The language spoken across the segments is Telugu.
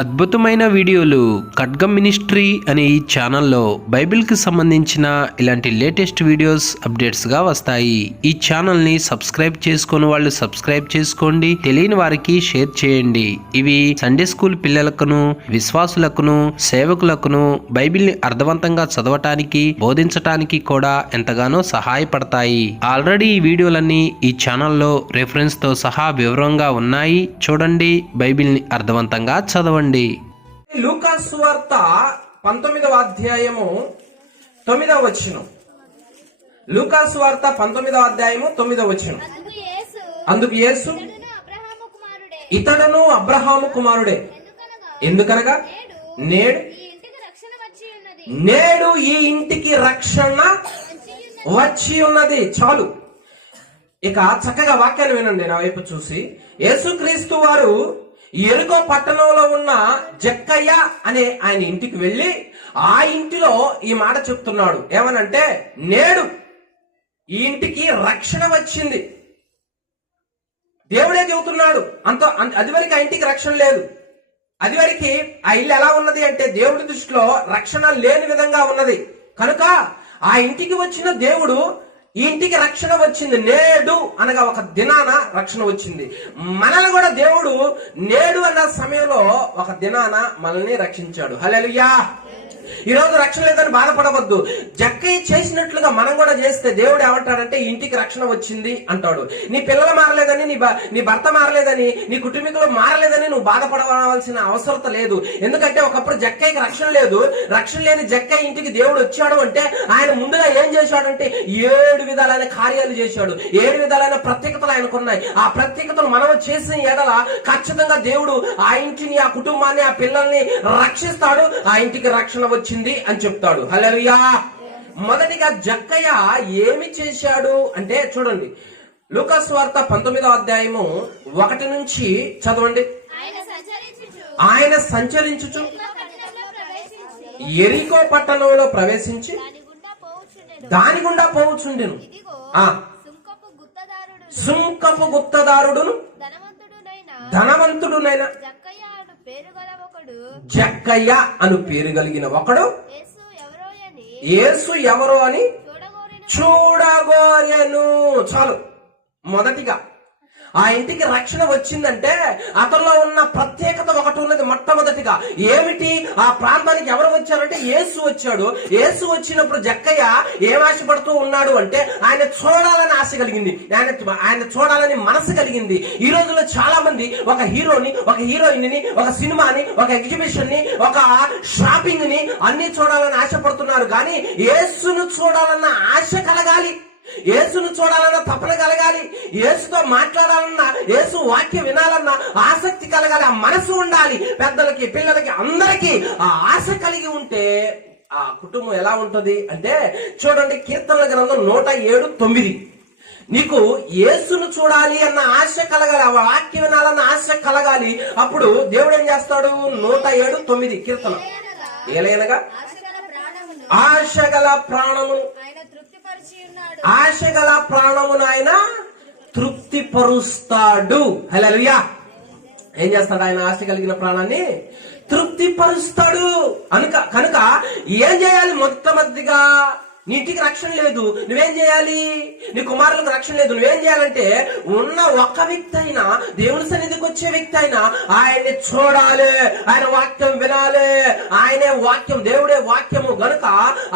అద్భుతమైన వీడియోలు ఖడ్గం మినిస్ట్రీ అనే ఈ ఛానల్లో బైబిల్కి సంబంధించిన ఇలాంటి లేటెస్ట్ వీడియోస్ అప్డేట్స్గా వస్తాయి. ఈ ఛానల్ని సబ్స్క్రైబ్ చేసుకుని వాళ్ళు సబ్స్క్రైబ్ చేసుకోండి, తెలియని వారికి షేర్ చేయండి. ఇవి సండే స్కూల్ పిల్లలకును, విశ్వాసులకును, సేవకులకును బైబిల్ని అర్థవంతంగా చదవటానికి, బోధించటానికి కూడా ఎంతగానో సహాయపడతాయి. ఆల్రెడీ ఈ వీడియోలన్నీ ఈ ఛానల్లో రెఫరెన్స్తో సహా వివరంగా ఉన్నాయి. చూడండి, బైబిల్ని అర్థవంతంగా చదవండి. లూకా సువార్త 19వ అధ్యాయము 9వ వచనం. లూకా సువార్త 19వ అధ్యాయము 9వ వచనం. అందుకు యేసు ఇతడును అబ్రహాము కుమారుడే, ఎందుకనగా నేడు ఈ ఇంటికి రక్షణ వచ్చి ఉన్నది. చాలు, ఇక చక్కగా వాక్యాన్ని వినండి. నా వైపు చూసి, యేసుక్రీస్తు వారు యెరికో పట్టణంలో ఉన్న జక్కయ్య అనే ఆయన ఇంటికి వెళ్ళి ఆ ఇంటిలో ఈ మాట చెప్తున్నాడు. ఏమనంటే, నేడు ఈ ఇంటికి రక్షణ వచ్చింది. దేవుడే చెబుతున్నాడు. అదివరకు ఆ ఇంటికి రక్షణ లేదు. అదివరకు ఆ ఇల్లు ఎలా ఉన్నది అంటే దేవుడి దృష్టిలో రక్షణ లేని విధంగా ఉన్నది. కనుక ఆ ఇంటికి వచ్చిన దేవుడు ఈ ఇంటికి రక్షణ వచ్చింది. నేడు అనగా ఒక దినాన రక్షణ వచ్చింది. మనల్ని కూడా దేవుడు నేడు అన్న సమయంలో ఒక దినాన మనల్ని రక్షించాడు. హల్లెలూయా. ఈ రోజు రక్షణ లేదని బాధపడవద్దు. జక్కయ్య చేసినట్లుగా మనం కూడా చేస్తే దేవుడు ఏమంటాడంటే, ఈ ఇంటికి రక్షణ వచ్చింది అంటాడు. నీ పిల్లలు మారలేదని, నీ భర్త మారలేదని, నీ కుటుంబీకులు మారలేదని నువ్వు బాధపడవలసిన అవసరం లేదు. ఎందుకంటే ఒకప్పుడు జక్కయ్యకి రక్షణ లేదు. రక్షణ లేని జక్కయ్య ఇంటికి దేవుడు వచ్చాడు అంటే ఆయన ముందుగా ఏం చేశాడంటే 7 విధాలైన కార్యాలు చేశాడు. 7 విధాలైన ప్రత్యేకతలు ఆయనకున్నాయి. ఆ ప్రత్యేకతలు మనం చేసిన ఎడల ఖచ్చితంగా దేవుడు ఆ ఇంటిని, ఆ కుటుంబాన్ని, ఆ పిల్లల్ని రక్షిస్తాడు. ఆ ఇంటికి రక్షణ వచ్చింది అని చెప్తాడు. హల్లెలూయా. మొదటిగా జక్కయ్య ఏమి చేశాడు అంటే చూడండి, లూకా సువార్త 19వ అధ్యాయము 1 నుంచి చదవండి. ఆయన సంచరించుచు యెరికో పట్టణంలో ప్రవేశించి దాని గుండా పోవుచుండెను. సుంకపు గుత్తదారుడును ధనవంతుడునైన జక్కయ్య అను పేరు కలిగిన ఒకడు యేసు ఎవరో అని చూడగోరెను. చాలు, మొదటిగా ఆ ఇంటికి రక్షణ వచ్చిందంటే అతనిలో ఉన్న ప్రత్యేకత ఒకటి ఉన్నది. మొట్టమొదటిగా ఏమిటి? ఆ ప్రాంతానికి ఎవరు వచ్చారంటే యేసు వచ్చాడు. యేసు వచ్చినప్పుడు జక్కయ్య ఏం ఆశపడుతూ ఉన్నాడు అంటే ఆయన చూడాలని ఆశ కలిగింది, ఆయన చూడాలని మనసు కలిగింది. ఈ రోజుల్లో చాలా మంది ఒక హీరోని, ఒక హీరోయిన్ ని, ఒక సినిమాని, ఒక ఎగ్జిబిషన్ ని, ఒక షాపింగ్ ని అన్ని చూడాలని ఆశపడుతున్నారు. కానీ యేసును చూడాలన్న ఆశ కలగాలి, యేసును చూడాలన్న తపన కలగాలి, యేసుతో మాట్లాడాలన్నా, యేసు వాక్యం వినాలన్నా ఆసక్తి కలగాలి, ఆ మనసు ఉండాలి. పెద్దలకి, పిల్లలకి, అందరికీ ఆ ఆశ కలిగి ఉంటే ఆ కుటుంబం ఎలా ఉంటది అంటే చూడండి, కీర్తనల గ్రంథం 107:9. నీకు యేసును చూడాలి అన్న ఆశ కలగాలి, ఆ వాక్యం వినాలన్న ఆశ కలగాలి. అప్పుడు దేవుడు ఏం చేస్తాడు? 107:9 కీర్తన. ఏలైనగా ఆశగల ప్రాణమును, ఆశగల ప్రాణమును ఆయన తృప్తిపరుస్తాడు. హల్లెలూయా. ఏం చేస్తాడు? ఆయన ఆశ కలిగిన ప్రాణాన్ని తృప్తిపరుస్తాడు. కనుక ఏం చేయాలి? మొట్టమొదటిగా నీ ఇంటికి రక్షణ లేదు, నువ్వేం చేయాలి? నీ కుమారులకు రక్షణ లేదు, నువ్వేం చేయాలంటే ఉన్న ఒక్క వ్యక్తి అయినా, దేవుని సన్నిధికి వచ్చే వ్యక్తి అయినా ఆయన్ని చూడాలి, ఆయన వాక్యం వినాలి. ఆయనే వాక్యం, దేవుడే వాక్యము గనుక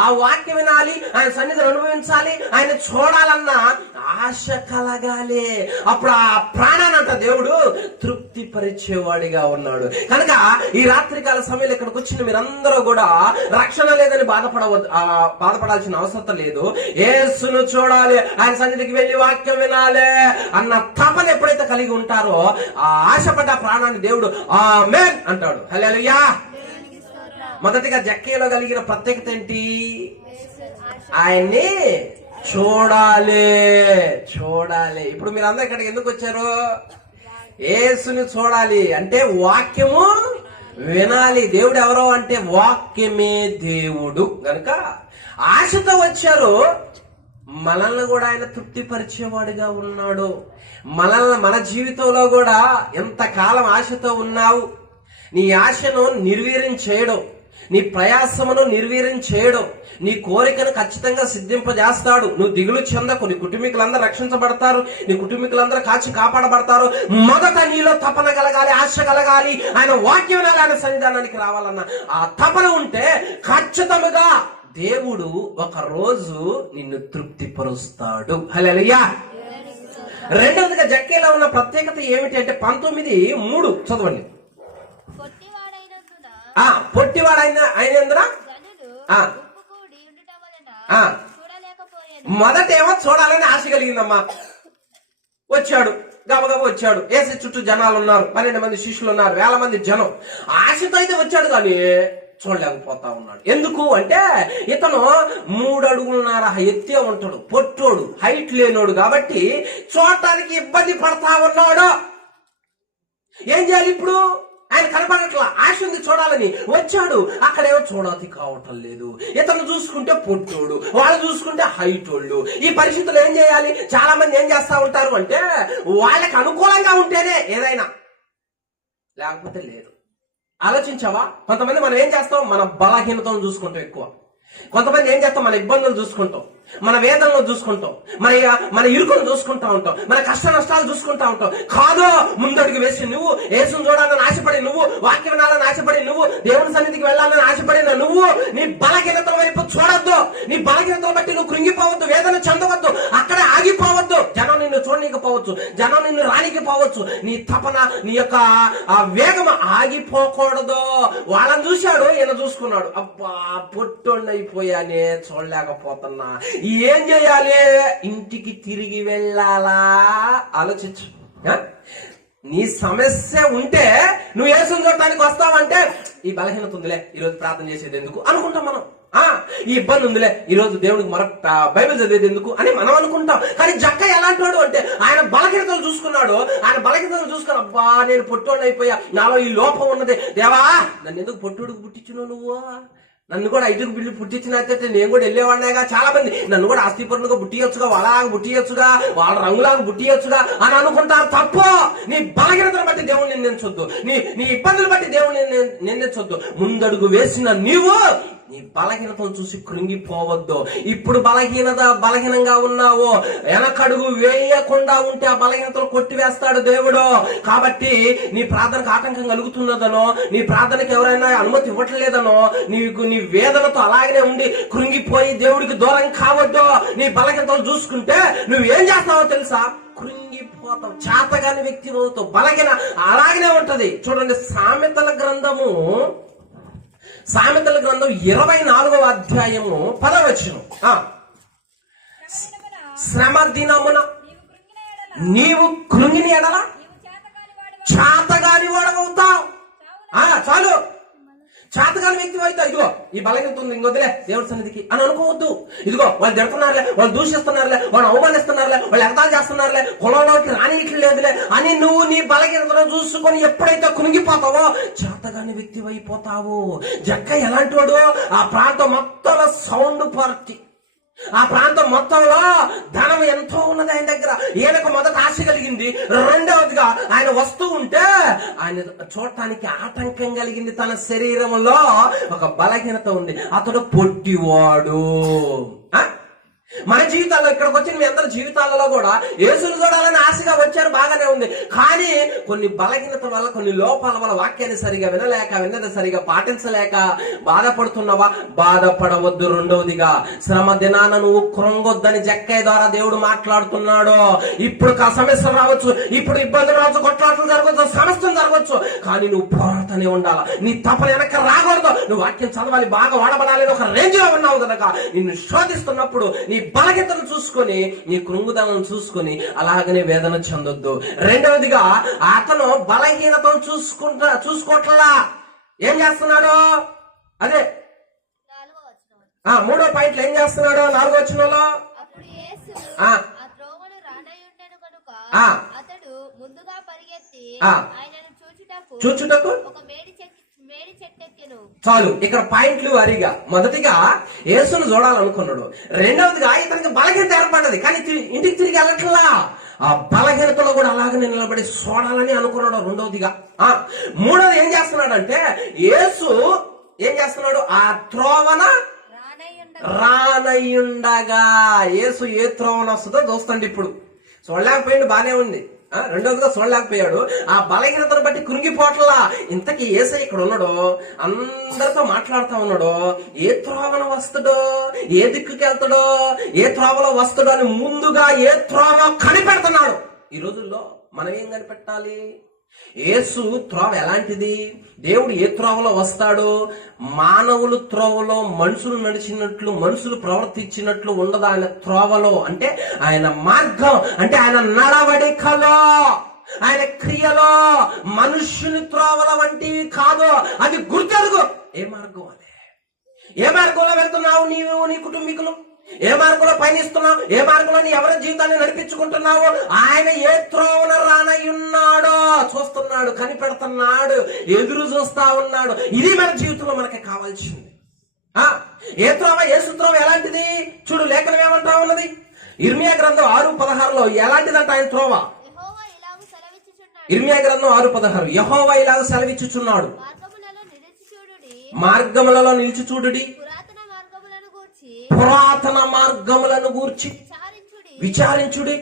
ఆ వాక్యం వినాలి, ఆయన సన్నిధిని అనుభవించాలి, ఆయన చూడాలన్న ఆశ కలగాలి. అప్పుడు ఆ ప్రాణానంట దేవుడు తృప్తి పరిచేవాడిగా ఉన్నాడు. కనుక ఈ రాత్రికాల సమయంలో ఇక్కడికి వచ్చిన మీరందరూ కూడా రక్షణ లేదని బాధపడాల్సిన అవసరం లేదు. యేసును చూడాలి, ఆయన సన్నిధికి వెళ్లి వాక్యం వినాలి అన్న తపన ఎప్పుడైతే కలిగి ఉంటారో ఆ ఆశపడ్డ ప్రాణాన్ని దేవుడు ఆమేన్ అంటాడు. హల్లెలూయా. మొదటిగా జక్కయ్యలో కలిగిన ప్రత్యేకత ఏంటి? ఆయన్ని చూడాలి. ఇప్పుడు మీరు అందరూ ఇక్కడికి ఎందుకు వచ్చారు? యేసుని చూడాలి అంటే వాక్యము వినాలి. దేవుడు ఎవరో అంటే వాక్యమే దేవుడు. గనుక ఆశతో వచ్చారు. మనల్ని కూడా ఆయన తృప్తిపరిచేవాడిగా ఉన్నాడు. మన జీవితంలో కూడా ఎంతకాలం ఆశతో ఉన్నావు, నీ ఆశను నిర్వీర్యం చేయడం, నీ ప్రయాసమును నిర్వీర్యం చేయడం, నీ కోరికను ఖచ్చితంగా సిద్ధింపజేస్తాడు. నువ్వు దిగులు చెందకు. నీ కుటుంబీకులందరూ రక్షించబడతారు, నీ కుటుంబీకులందరూ కాచి కాపాడబడతారు. మొదట నీలో తపన కలగాలి, ఆశ కలగాలి. ఆయన వాక్యం వినాలి, ఆయన సన్నిధానానికి రావాలన్న ఆ తపన ఉంటే ఖచ్చితంగా దేవుడు ఒక రోజు నిన్ను తృప్తిపరుస్తాడు. హల్లెలూయా. రెండవదిగా జక్కయ్యలో ఉన్న ప్రత్యేకత ఏమిటి అంటే 19:3 చదవండి. అయినందున మొదటేమో చూడాలని ఆశ కలిగిందమ్మా. వచ్చాడు, గబగబ వచ్చాడు. ఏసు చుట్టూ జనాలు ఉన్నారు, 12 మంది శిష్యులు ఉన్నారు, 1000 మంది జనం. ఆశతో అయితే వచ్చాడు కానీ చూడలేకపోతా ఉన్నాడు. ఎందుకు అంటే ఇతను 3 అడుగులున్నర ఎత్తే ఉంటాడు, పొట్టోడు, హైట్ లేనోడు కాబట్టి చూడటానికి ఇబ్బంది పడతా ఉన్నాడు. ఏం చేయాలి ఇప్పుడు? ఆయన కనపడట్లా, ఆశ ఉంది చూడాలని వచ్చాడు. అక్కడేమో చూడాలి కావటం లేదు. ఇతను చూసుకుంటే పొట్టోడు, వాళ్ళు చూసుకుంటే హైట్ వాళ్ళు. ఈ పరిస్థితులు ఏం చేయాలి? చాలా మంది ఏం చేస్తా ఉంటారు అంటే వాళ్ళకి అనుకూలంగా ఉంటేనే ఏదైనా, లేకపోతే లేదు. ఆలోచించావా? కొంతమంది మనం ఏం చేస్తాం? మన బలహీనతను చూసుకుంటాం ఎక్కువ. కొంతమంది ఏం చేస్తాం? మన ఇబ్బందులు చూసుకుంటాం, మన వేదనలు చూసుకుంటాం, మన ఇరుకును చూసుకుంటా ఉంటాం, మన కష్ట నష్టాలు చూసుకుంటా ఉంటాం. కాదు, ముందడుగు వేసి నువ్వు యేసును చూడాలని ఆశపడి, నువ్వు వాక్యం వినాలని ఆశపడి, నువ్వు దేవుని సన్నిధికి వెళ్ళాలని ఆశపడిన నువ్వు నీ బలహీనతల వైపు చూడొద్దు. నీ బలహీనతలు బట్టి నువ్వు కృంగిపోవద్దు, వేదన చెందవద్దు, అక్కడే ఆగిపోవద్దు. జనం నిన్ను చూడనీకపోవచ్చు, జనం నిన్ను రానికపోవచ్చు. నీ తపన, నీ యొక్క ఆ వేగం ఆగిపోకూడదు. వాళ్ళని చూశాడు, ఈయన చూసుకున్నాడు. అబ్బా పొట్టొండైపోయానే, చూడలేకపోతున్నా, ఏం చేయాలి? ఇంటికి తిరిగి వెళ్ళాలా? ఆలోచించు. నీ సమస్య ఉంటే నువ్వు యేసుని చూడటానికి వస్తావంటే ఈ బలహీనత ఉందిలే, ఈరోజు ప్రార్థన చేసేది ఎందుకు అనుకుంటాం మనం. ఈ ఇబ్బంది ఉందిలే, ఈరోజు దేవుడికి బైబిల్ చదివేది ఎందుకు అని మనం అనుకుంటాం. కానీ జక్కయ్య ఎలాంటి వాడు అంటే ఆయన బలహీనతలు చూసుకున్నాడు. ఆయన బలహీనతలు చూసుకుని, అబ్బా నేను పొట్టోడు అయిపోయా, నాలో ఈ లోపం ఉన్నది, దేవా నన్ను ఎందుకు పొట్టోడుకు పుట్టించున్నావు నువ్వు? నన్ను కూడా ఐదుకు బిల్లు పుట్టించినట్లయితే నేను కూడా వెళ్ళేవాడినాగా. చాలా మంది నన్ను కూడా ఆస్తిపరులుగా పుట్టియొచ్చుగా, వాళ్ళలాగా పుట్టియొచ్చుగా, వాళ్ళ రంగులాగా పుట్టియొచ్చుగా అని అనుకుంటారు. తప్పు. నీ బలహీనతను బట్టి దేవుని నిందించొద్దు, నీ ఇబ్బందులు బట్టి దేవుని నిందించొద్దు. ముందడుగు వేసిన నీవు నీ బలహీనతను చూసి కృంగిపోవద్దు. ఇప్పుడు బలహీనంగా ఉన్నావు, వెనకడుగు వేయకుండా ఉంటే ఆ బలహీనతలు కొట్టివేస్తాడు దేవుడు. కాబట్టి నీ ప్రార్థనకు ఆటంకం కలుగుతున్నదనో, నీ ప్రార్థనకు ఎవరైనా అనుమతి ఇవ్వట్లేదనో, నీ వేదనతో అలాగనే ఉండి కృంగిపోయి దేవుడికి దూరం కావద్దు. నీ బలహీనతలు చూసుకుంటే నువ్వు ఏం చేస్తావో తెలుసా? కృంగిపోతావు, చేతగాని వ్యక్తి అవుతావు. బలహీన అలాగనే ఉంటది. చూడండి, సామెతల గ్రంథం 24వ అధ్యాయము 10వ వచనం. శ్రమ దినమున నీవు కృంగిన ఎడల చేతగాని వాడవుతావు. చాలు, చేతగాని వ్యక్తి అవుతావు. ఇదిగో ఈ బలహీనత ఉంది, ఇంకొద్దులే దేవుడి సన్నిధికి అని అనుకోవద్దు. ఇదిగో వాళ్ళు తిడుతున్నారులే, వాళ్ళు దూషిస్తున్నారులే, వాళ్ళు అవమానిస్తున్నారులే, వాళ్ళు ఎగతాలు చేస్తున్నారులే, కులంలోకి రానియట్లేదులే అని నువ్వు నీ బలహీనతను చూసుకొని ఎప్పుడైతే కృంగిపోతావో చేతగాని వ్యక్తి అయిపోతావు. జక్కయ్య ఎలాంటి వాడు? ఆ ప్రాంతం మొత్తంలో సౌండ్ పార్టీ, ఆ ప్రాంతం మొత్తంలో ధనం ఎంతో ఉన్నది ఆయన దగ్గర. ఈయనకు మొదట ఆశ కలిగింది. రెండవదిగా ఆయన వస్తూ ఉంటే ఆయన చూడటానికి ఆటంకం కలిగింది. తన శరీరంలో ఒక బలహీనత ఉంది. అతడు పొట్టివాడు. మన జీవితాల్లో ఇక్కడికి వచ్చిన మీ అందరి జీవితాలలో కూడా యేసును చూడాలని ఆశగా వచ్చారు, బాగానే ఉంది. కానీ కొన్ని బలహీనతల వల్ల, కొన్ని లోపాల వల్ల వాక్యాన్ని సరిగా విన్నది సరిగా పాటించలేక బాధపడుతున్నావా? బాధపడవద్దు. రెండవదిగా శ్రమ దినాన నువ్వు కృంగొద్దని జక్కయ్య ద్వారా దేవుడు మాట్లాడుతున్నాడు. ఇప్పుడు సమస్యలు రావచ్చు, ఇప్పుడు ఇబ్బందులు రావచ్చు, కొట్లాటలు జరగవచ్చు, సమస్యలు జరగవచ్చు, కానీ నువ్వు పోరాడుతూనే ఉండాలి. నీ తపన వెనక రాకూడదు. నువ్వు వాక్యం చదవాలి, బాగా వాడబడాలి, ఒక రేంజ్ లో ఉన్నావు కనుక నిన్ను శోధిస్తున్నప్పుడు నీ బలహీనతను చూసుకొని, నీ కృంగుదలను చూసుకొని అలాగనే వేదన చెందొద్దు. రెండవదిగా అతను బలహీనతను చూసుకోవట్లా. ఏం చేస్తున్నాడు? అదే 3వ పాయింట్లు ఏం చేస్తున్నాడు? 4వ వచనంలో చూచుటకు చాలు. ఇక్కడ పాయింట్లు వారీగా మొదటిగా యేసును చూడాలనుకున్నాడు. రెండవదిగా ఇతనికి బలహీనత ఏర్పడ్డది, కానీ ఇంటికి తిరిగి వెళ్ళట్లా. ఆ బలహీనతలో కూడా అలాగనే నిలబడి చూడాలని అనుకున్నాడు. రెండవదిగా మూడవది ఏం చేస్తున్నాడంటే యేసు ఏం చేస్తున్నాడు, ఆ త్రోవన రానయ్యుండగా. యేసు ఏ త్రోవన వస్తుందో చూస్తండి. ఇప్పుడు చూడలేకపోయింది, బానే ఉంది. రెండవదిగా చూడలేకపోయాడు. ఆ బలహీనతను బట్టి కృంగిపోట్లా. ఇంతకీ యేసు ఇక్కడ ఉన్నాడో, అందరితో మాట్లాడుతూ ఉన్నాడో, ఏ త్రోవన వస్తాడో, ఏ దిక్కుకి వెళ్తాడో, ఏ త్రోవలో వస్తాడో అని ముందుగా ఏ త్రోవ కనిపెడుతున్నాడు. ఈ రోజుల్లో మనం ఏం కనిపెట్టాలి? యేసు త్రోవ ఎలాంటిది, దేవుడు ఏ త్రోవలో వస్తాడో, మానవులు త్రోవలో మనుషులు నడిచినట్లు మనుషులు ప్రవర్తించినట్లు ఉండదు ఆయన త్రోవలో. అంటే ఆయన మార్గం, అంటే ఆయన నడవడికలో, ఆయన క్రియలో మనుష్యుని త్రోవల వంటివి కాదు. అది గుర్తెరుగు. ఏ మార్గం అదే? ఏ మార్గంలో వెళ్తున్నావు నీవు, నీ కుటుంబీకులు? ఏ మార్గంలో పయనిస్తున్నావు? ఏ మార్గంలో నీ ఎవరి జీవితాన్ని నడిపించుకుంటున్నావు? ఆయన ఏ త్రోవన రానయ్యున్నాడో చూస్తున్నాడు, కనిపెడుతున్నాడు, ఎదురు చూస్తా ఉన్నాడు. ఇది మన జీవితంలో మనకి కావాల్సింది. ఏ త్రోవ, యేసు త్రోవ ఎలాంటిది చూడు. లేఖనం ఏమంటా ఉన్నది? ఇర్మియా గ్రంథం 6:16 ఎలాంటిదంట ఆయన త్రోవ? ఇర్మియా గ్రంథం 6:16 యెహోవా ఇలాగ సెలవిచ్చుచున్నాడు, మార్గములలో నిలిచి చూడుడి, పురాతన మార్గములను గూర్చి విచారించుడి.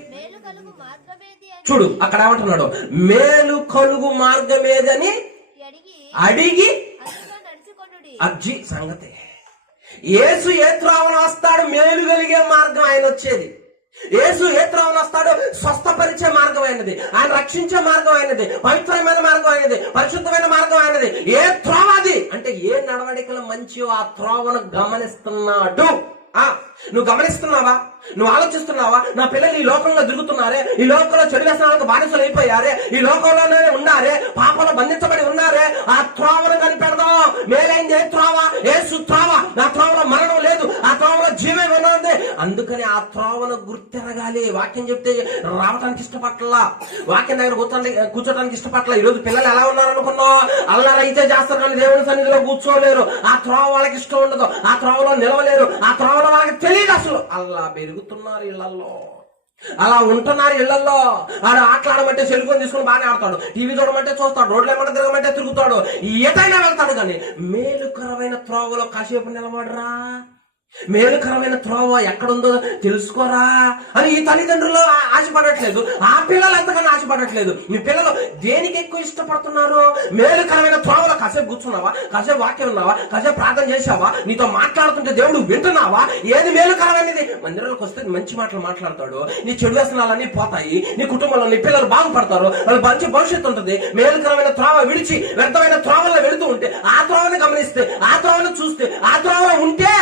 చూడు అక్కడ ఏమంటున్నాడు, మేలు కలుగు మార్గమేదని అడిగి అజ్జి సంగతి. యేసు ఏ త్రోవన వస్తాడు? మేలు కలిగే మార్గం ఆయన వచ్చేది. యేసు ఏ త్రోవన వస్తాడు? స్వస్థపరిచే మార్గం అయినది, ఆయన రక్షించే మార్గం అయినది, పవిత్రమైన మార్గం అయినది, పరిశుద్ధమైన మార్గం అయినది. ఏ త్రోవ అది అంటే ఏ నడవడికలు మంచియో ఆ త్రోవను గమనిస్తున్నాడు. నువ్వు గమనిస్తున్నావా? నువ్వు ఆలోచిస్తున్నావా? నా పిల్లలు ఈ లోకంలో తిరుగుతున్నారే, ఈ లోకంలో చెడు వ్యసనాలకు బానిసలు అయిపోయారే, ఈ లోకంలోనే ఉన్నారే, పాపంలో బంధించబడి ఉన్నారే. ఆ త్రోవను కనిపెడదాం. మేలైంది ఏ త్రోవ? యేసు త్రోవ. నా త్రోవలో మరణం లేదు, ఆ త్రోవలో జీవే ఉన్నది. అందుకని ఆ త్రోవను గుర్తెరగాలి. వాక్యం చెప్తే రావటానికి ఇష్టపట్లా, వాక్యం దగ్గర కూర్చోటానికి ఇష్టపట్ల. ఈ రోజు పిల్లలు ఎలా ఉన్నారనుకున్నావు? అల్లరైతే చేస్తారు కానీ దేవుని సన్నిధిలో కూర్చోలేరు. ఆ త్రోవ వాళ్ళకి ఇష్టం ఉండదు, ఆ త్రోవలో నిలవలేరు, ఆ త్రోవలో వాళ్ళకి తెలియదు అసలు. అల్లా పెరుగుతున్నారు ఇళ్లలో, అలా ఉంటున్నారు ఇళ్లలో. ఆడు ఆటలాడమంటే సెల్ఫోన్ తీసుకుని బాగానే ఆడతాడు, టీవీ చూడమంటే చూస్తాడు, రోడ్లు ఏమంటే తిరగమంటే తిరుగుతాడు, ఏటైనా వెళ్తాడు. కానీ మేలుకరమైన త్రోవలో కాసేపు నిలబడరా, మేలుకరమైన త్రోవ ఎక్కడుందో తెలుసుకోరా అని ఈ తల్లిదండ్రులు ఆశపడట్లేదు. ఆ పిల్లలు ఎంతకన్నా ఆశపడట్లేదు. మీ పిల్లలు దేనికి ఎక్కువ ఇష్టపడుతున్నారు? మేలుకరమైన త్రోవలో కాసేపు కూర్చున్నావా, కాసేపు వాక్యం ఉన్నావా, కాసేపు ప్రార్థన చేసావా, నీతో మాట్లాడుతుంటే దేవుడు వింటున్నావా? ఏది మేలుకరమైనది? మందిరాలకు వస్తే మంచి మాటలు మాట్లాడతాడు, నీ చెడు వ్యసనాలన్నీ పోతాయి, నీ కుటుంబంలో నీ పిల్లలు బాగుపడతారు, వాళ్ళకి మంచి భవిష్యత్తు ఉంటుంది. మేలుకరమైన త్రోవ విడిచి వ్యర్థమైన త్రోవల్లో వెళుతూ ఉంటే, ఆ త్రోవని గమనిస్తే, ఆ త్రోవను చూస్తే, ఆ త్రోవలో ఉంటే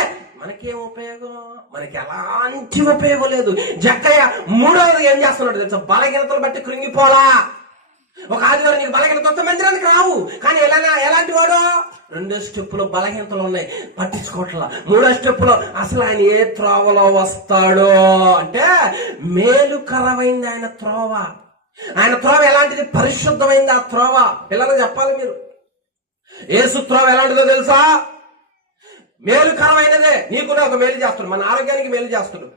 మనకేం ఉపయోగం? మనకి ఎలాంటి ఉపయోగం లేదు. జక్కయ్య మూడవది ఏం చేస్తున్నాడు తెలుసా? బలహీనతలు బట్టి కృంగిపోలా. ఒక ఆదివారం నీకు బలహీనత వస్తే మందిరానికి రావు. కానీ ఎలాంటి వాడు? 2 స్టెప్పులో బలహీనతలు ఉన్నాయి, పట్టించుకోవట్లా. 3వ స్టెప్పులో అసలు ఆయన ఏ త్రోవలో వస్తాడో అంటే మేలుకరమైంది ఆయన త్రోవ. ఆయన త్రోవ ఎలాంటిది? పరిశుద్ధమైంది ఆ త్రోవ. పిల్లలు చెప్పాలి మీరు, యేసు త్రోవ ఎలాంటిదో తెలుసా? మేలుకరమైనదే. నీకు ఒక మేలు చేస్తాడు, మన ఆరోగ్యానికి మేలు చేస్తాడు,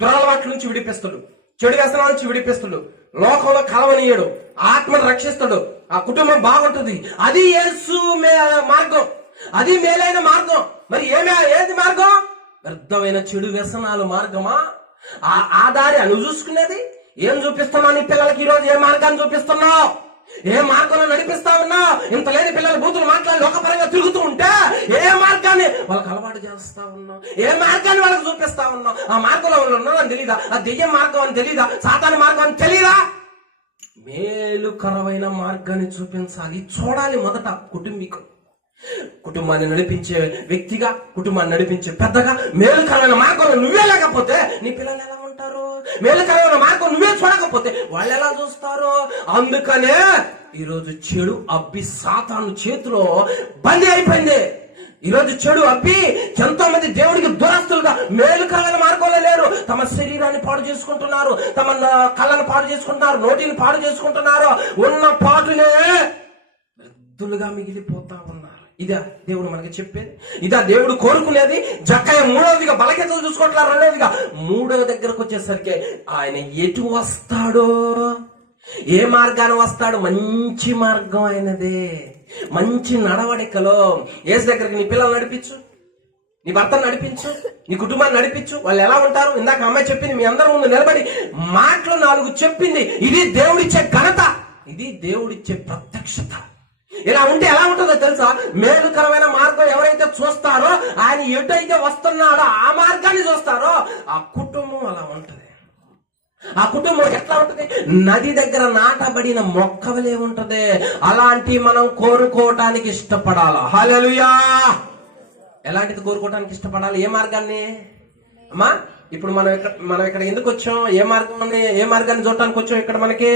దురలవాట్ల నుంచి విడిపిస్తాడు, చెడు వ్యసనాల నుంచి విడిపిస్తాడు, లోకంలో కలవనీయడు, ఆత్మను రక్షిస్తాడు, ఆ కుటుంబం బాగుంటుంది. అది యేసు మార్గం, అది మేలైన మార్గం. మరి ఏది మార్గం? వ్యర్థమైన చెడు వ్యసనాలు మార్గమా? ఆ దారి నువ్వు చూసుకునేది. ఏం చూపిస్తున్నావు నీ పిల్లలకి ఈరోజు? ఏ మార్గాన్ని చూపిస్తున్నావు? ఏ మార్గంలో నడిపిస్తా ఉన్నావు? ఇంత లేని పిల్లలు బూతులు మాట్లాడి లోకపరంగా తిరుగుతూ ఉంటే ఏ మార్గాన్ని వాళ్ళకి అలవాటు చేస్తా ఉన్నావు? ఏ మార్గాన్ని వాళ్ళకి చూపిస్తా ఉన్నావు? ఆ మార్గంలో వాళ్ళు ఉన్నారని తెలీదా? ఆ దెయ్యం మార్గం అని తెలీదా? సాతాను మార్గం అని తెలీదా? మేలుకరమైన మార్గాన్ని చూపించాలి. చూడాలి మొదట కుటుంబీకులు, కుటుంబాన్ని నడిపించే వ్యక్తిగా, కుటుంబాన్ని నడిపించే పెద్దగా. మేలుకరమైన మార్గంలో నువ్వే లేకపోతే నీ పిల్లలు ఎలా ఉంటారు? మేలుకరమైన మార్గం నువ్వే చూడకపోతే వాళ్ళు ఎలా చూస్తారు? అందుకనే ఈరోజు చెడు అబ్బి సాతాను చేతిలో బందీ అయిపోయింది. ఈరోజు చెడు అబ్బి ఎంతో మంది దేవుడికి దూరస్తులుగా మేలుకరమైన మార్గంలో లేరు. తమ శరీరాన్ని పాడు చేసుకుంటున్నారు, తమ కళ్ళను పాడు చేసుకుంటున్నారు, నోటిని పాడు చేసుకుంటున్నారు, ఉన్న పాటునే వృద్ధులుగా మిగిలిపోతా ఉన్నారు. ఇదా దేవుడు మనకి చెప్పేది? ఇదా దేవుడు కోరుకునేది? జక్కయ్య మూడవదిగా బలహీనతలు చూసుకోవట్లేదు. రెండవదిగా మూడవ దగ్గరకు వచ్చేసరికి ఆయన ఎటు వస్తాడో, ఏ మార్గాన వస్తాడు? మంచి మార్గం ఆయనదే. మంచి నడవడికలో యేసు దగ్గరికి నీ పిల్లలు నడిపించు, నీ భర్తను నడిపించు, నీ కుటుంబాన్ని నడిపించు. వాళ్ళు ఎలా ఉంటారు? ఇందాక అమ్మాయి చెప్పింది, మీ అందరి ముందు నిలబడి మాటలు 4 చెప్పింది. ఇది దేవుడిచ్చే ఘనత, ఇది దేవుడిచ్చే ప్రత్యక్షత. ఇలా ఉంటే ఎలా ఉంటుందో తెలుసా? మేలుకరమైన మార్గం ఎవరైతే చూస్తారో, ఆయన ఎటైతే వస్తున్నాడో ఆ మార్గాన్ని చూస్తారో, ఆ కుటుంబం అలా ఉంటది. ఆ కుటుంబం ఎట్లా ఉంటది? నది దగ్గర నాటబడిన మొక్కవలే ఉంటది. అలాంటి మనం కోరుకోవటానికి ఇష్టపడాలా? హల్లెలూయా! ఎలాంటిది కోరుకోవటానికి ఇష్టపడాలి? ఏ మార్గాన్ని? అమ్మా, ఇప్పుడు మనం ఇక్కడ ఎందుకు వచ్చాం? ఏ మార్గాన్ని చూడటానికి వచ్చాం? ఇక్కడ మనకి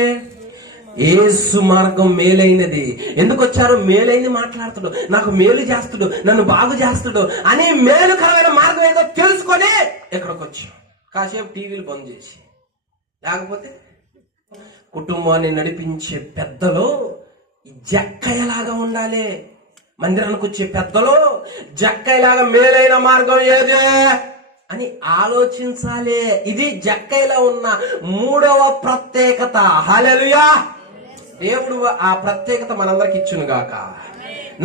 యేసు మార్గం మేలైనది. ఎందుకు వచ్చారు? మేలైంది మాట్లాడుతుడు, నాకు మేలు చేస్తుడు, నన్ను బాగు చేస్తుడు అని మేలుకరమైన మార్గం ఏదో తెలుసుకొని ఇక్కడికి వచ్చాం. కాసేపు టీవీలు బంద్ చేసి, లేకపోతే కుటుంబాన్ని నడిపించే పెద్దలు జక్కయ్యలాగా ఉండాలి. మందిరానికి వచ్చే పెద్దలు జక్కయ్యలాగా మేలైన మార్గం ఏదే అని ఆలోచించాలి. ఇది జక్కయ్యలో ఉన్న మూడవ ప్రత్యేకత. హల్లెలూయా! దేవుడు ఆ ప్రత్యేకత మనందరికి ఇచ్చును గాక.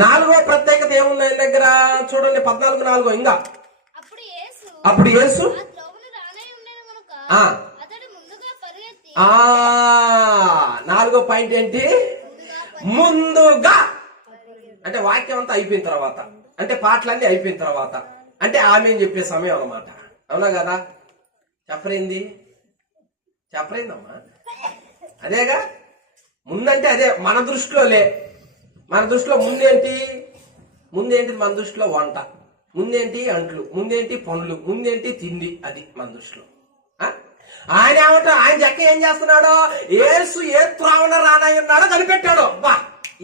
4వ ప్రత్యేకత ఏముంది ఆయన దగ్గర? చూడండి 14:4. ఇంకా అప్పుడు యేసు 4వ పాయింట్ ఏంటి? ముందుగా. అంటే వాక్యం అంతా అయిపోయిన తర్వాత, అంటే పాటలన్నీ అయిపోయిన తర్వాత, అంటే ఆమె చెప్పే సమయం అన్నమాట. అవునా కదా? చెప్పరైందమ్మా, అదేగా ముందంటే. అదే మన దృష్టిలో మన దృష్టిలో ముందేంటి? మన దృష్టిలో వంట, ముందేంటి అంట్లు, ముందేంటి పనులు, ముందేంటి తిండి. అది మన దృష్టిలో. ఆయన ఏమంటాడు? ఆయన జక్క ఏం చేస్తున్నాడో, యేసు ఏ త్రోవన రానాయన్నాడో కనిపెట్టాడు. బా,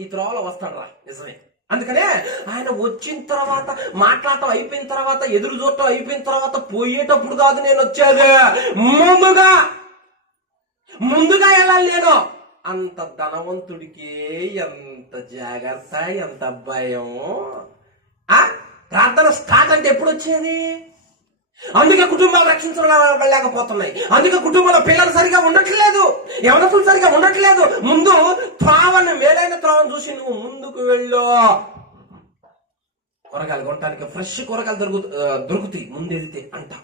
ఈ త్రోవలో వస్తాడు రా, నిజమే. అందుకనే ఆయన వచ్చిన తర్వాత, మాట్లాడటం అయిపోయిన తర్వాత, ఎదురు చూడటం అయిపోయిన తర్వాత, పోయేటప్పుడు కాదు నేను వచ్చేది, ముందుగా వెళ్ళాలి నేను. అంత ధనవంతుడికి ఎంత జాగ్రత్త, ఎంత భయం. ప్రార్థన స్టార్ట్ అంటే ఎప్పుడు వచ్చేది? అందుకే కుటుంబాలు రక్షించలేకపోతున్నాయి. అందుకే కుటుంబంలో పిల్లలు సరిగా ఉండట్లేదు, యవనస్తులు సరిగా ఉండట్లేదు. ముందు త్రోవను, మేలైన త్రోవను చూసి నువ్వు ముందుకు వెళ్ళు. కూరగాయలు కొనడానికి ఫ్రెష్ కూరగాయలు దొరుకుతాయి ముందు వెళ్తే అంటాం.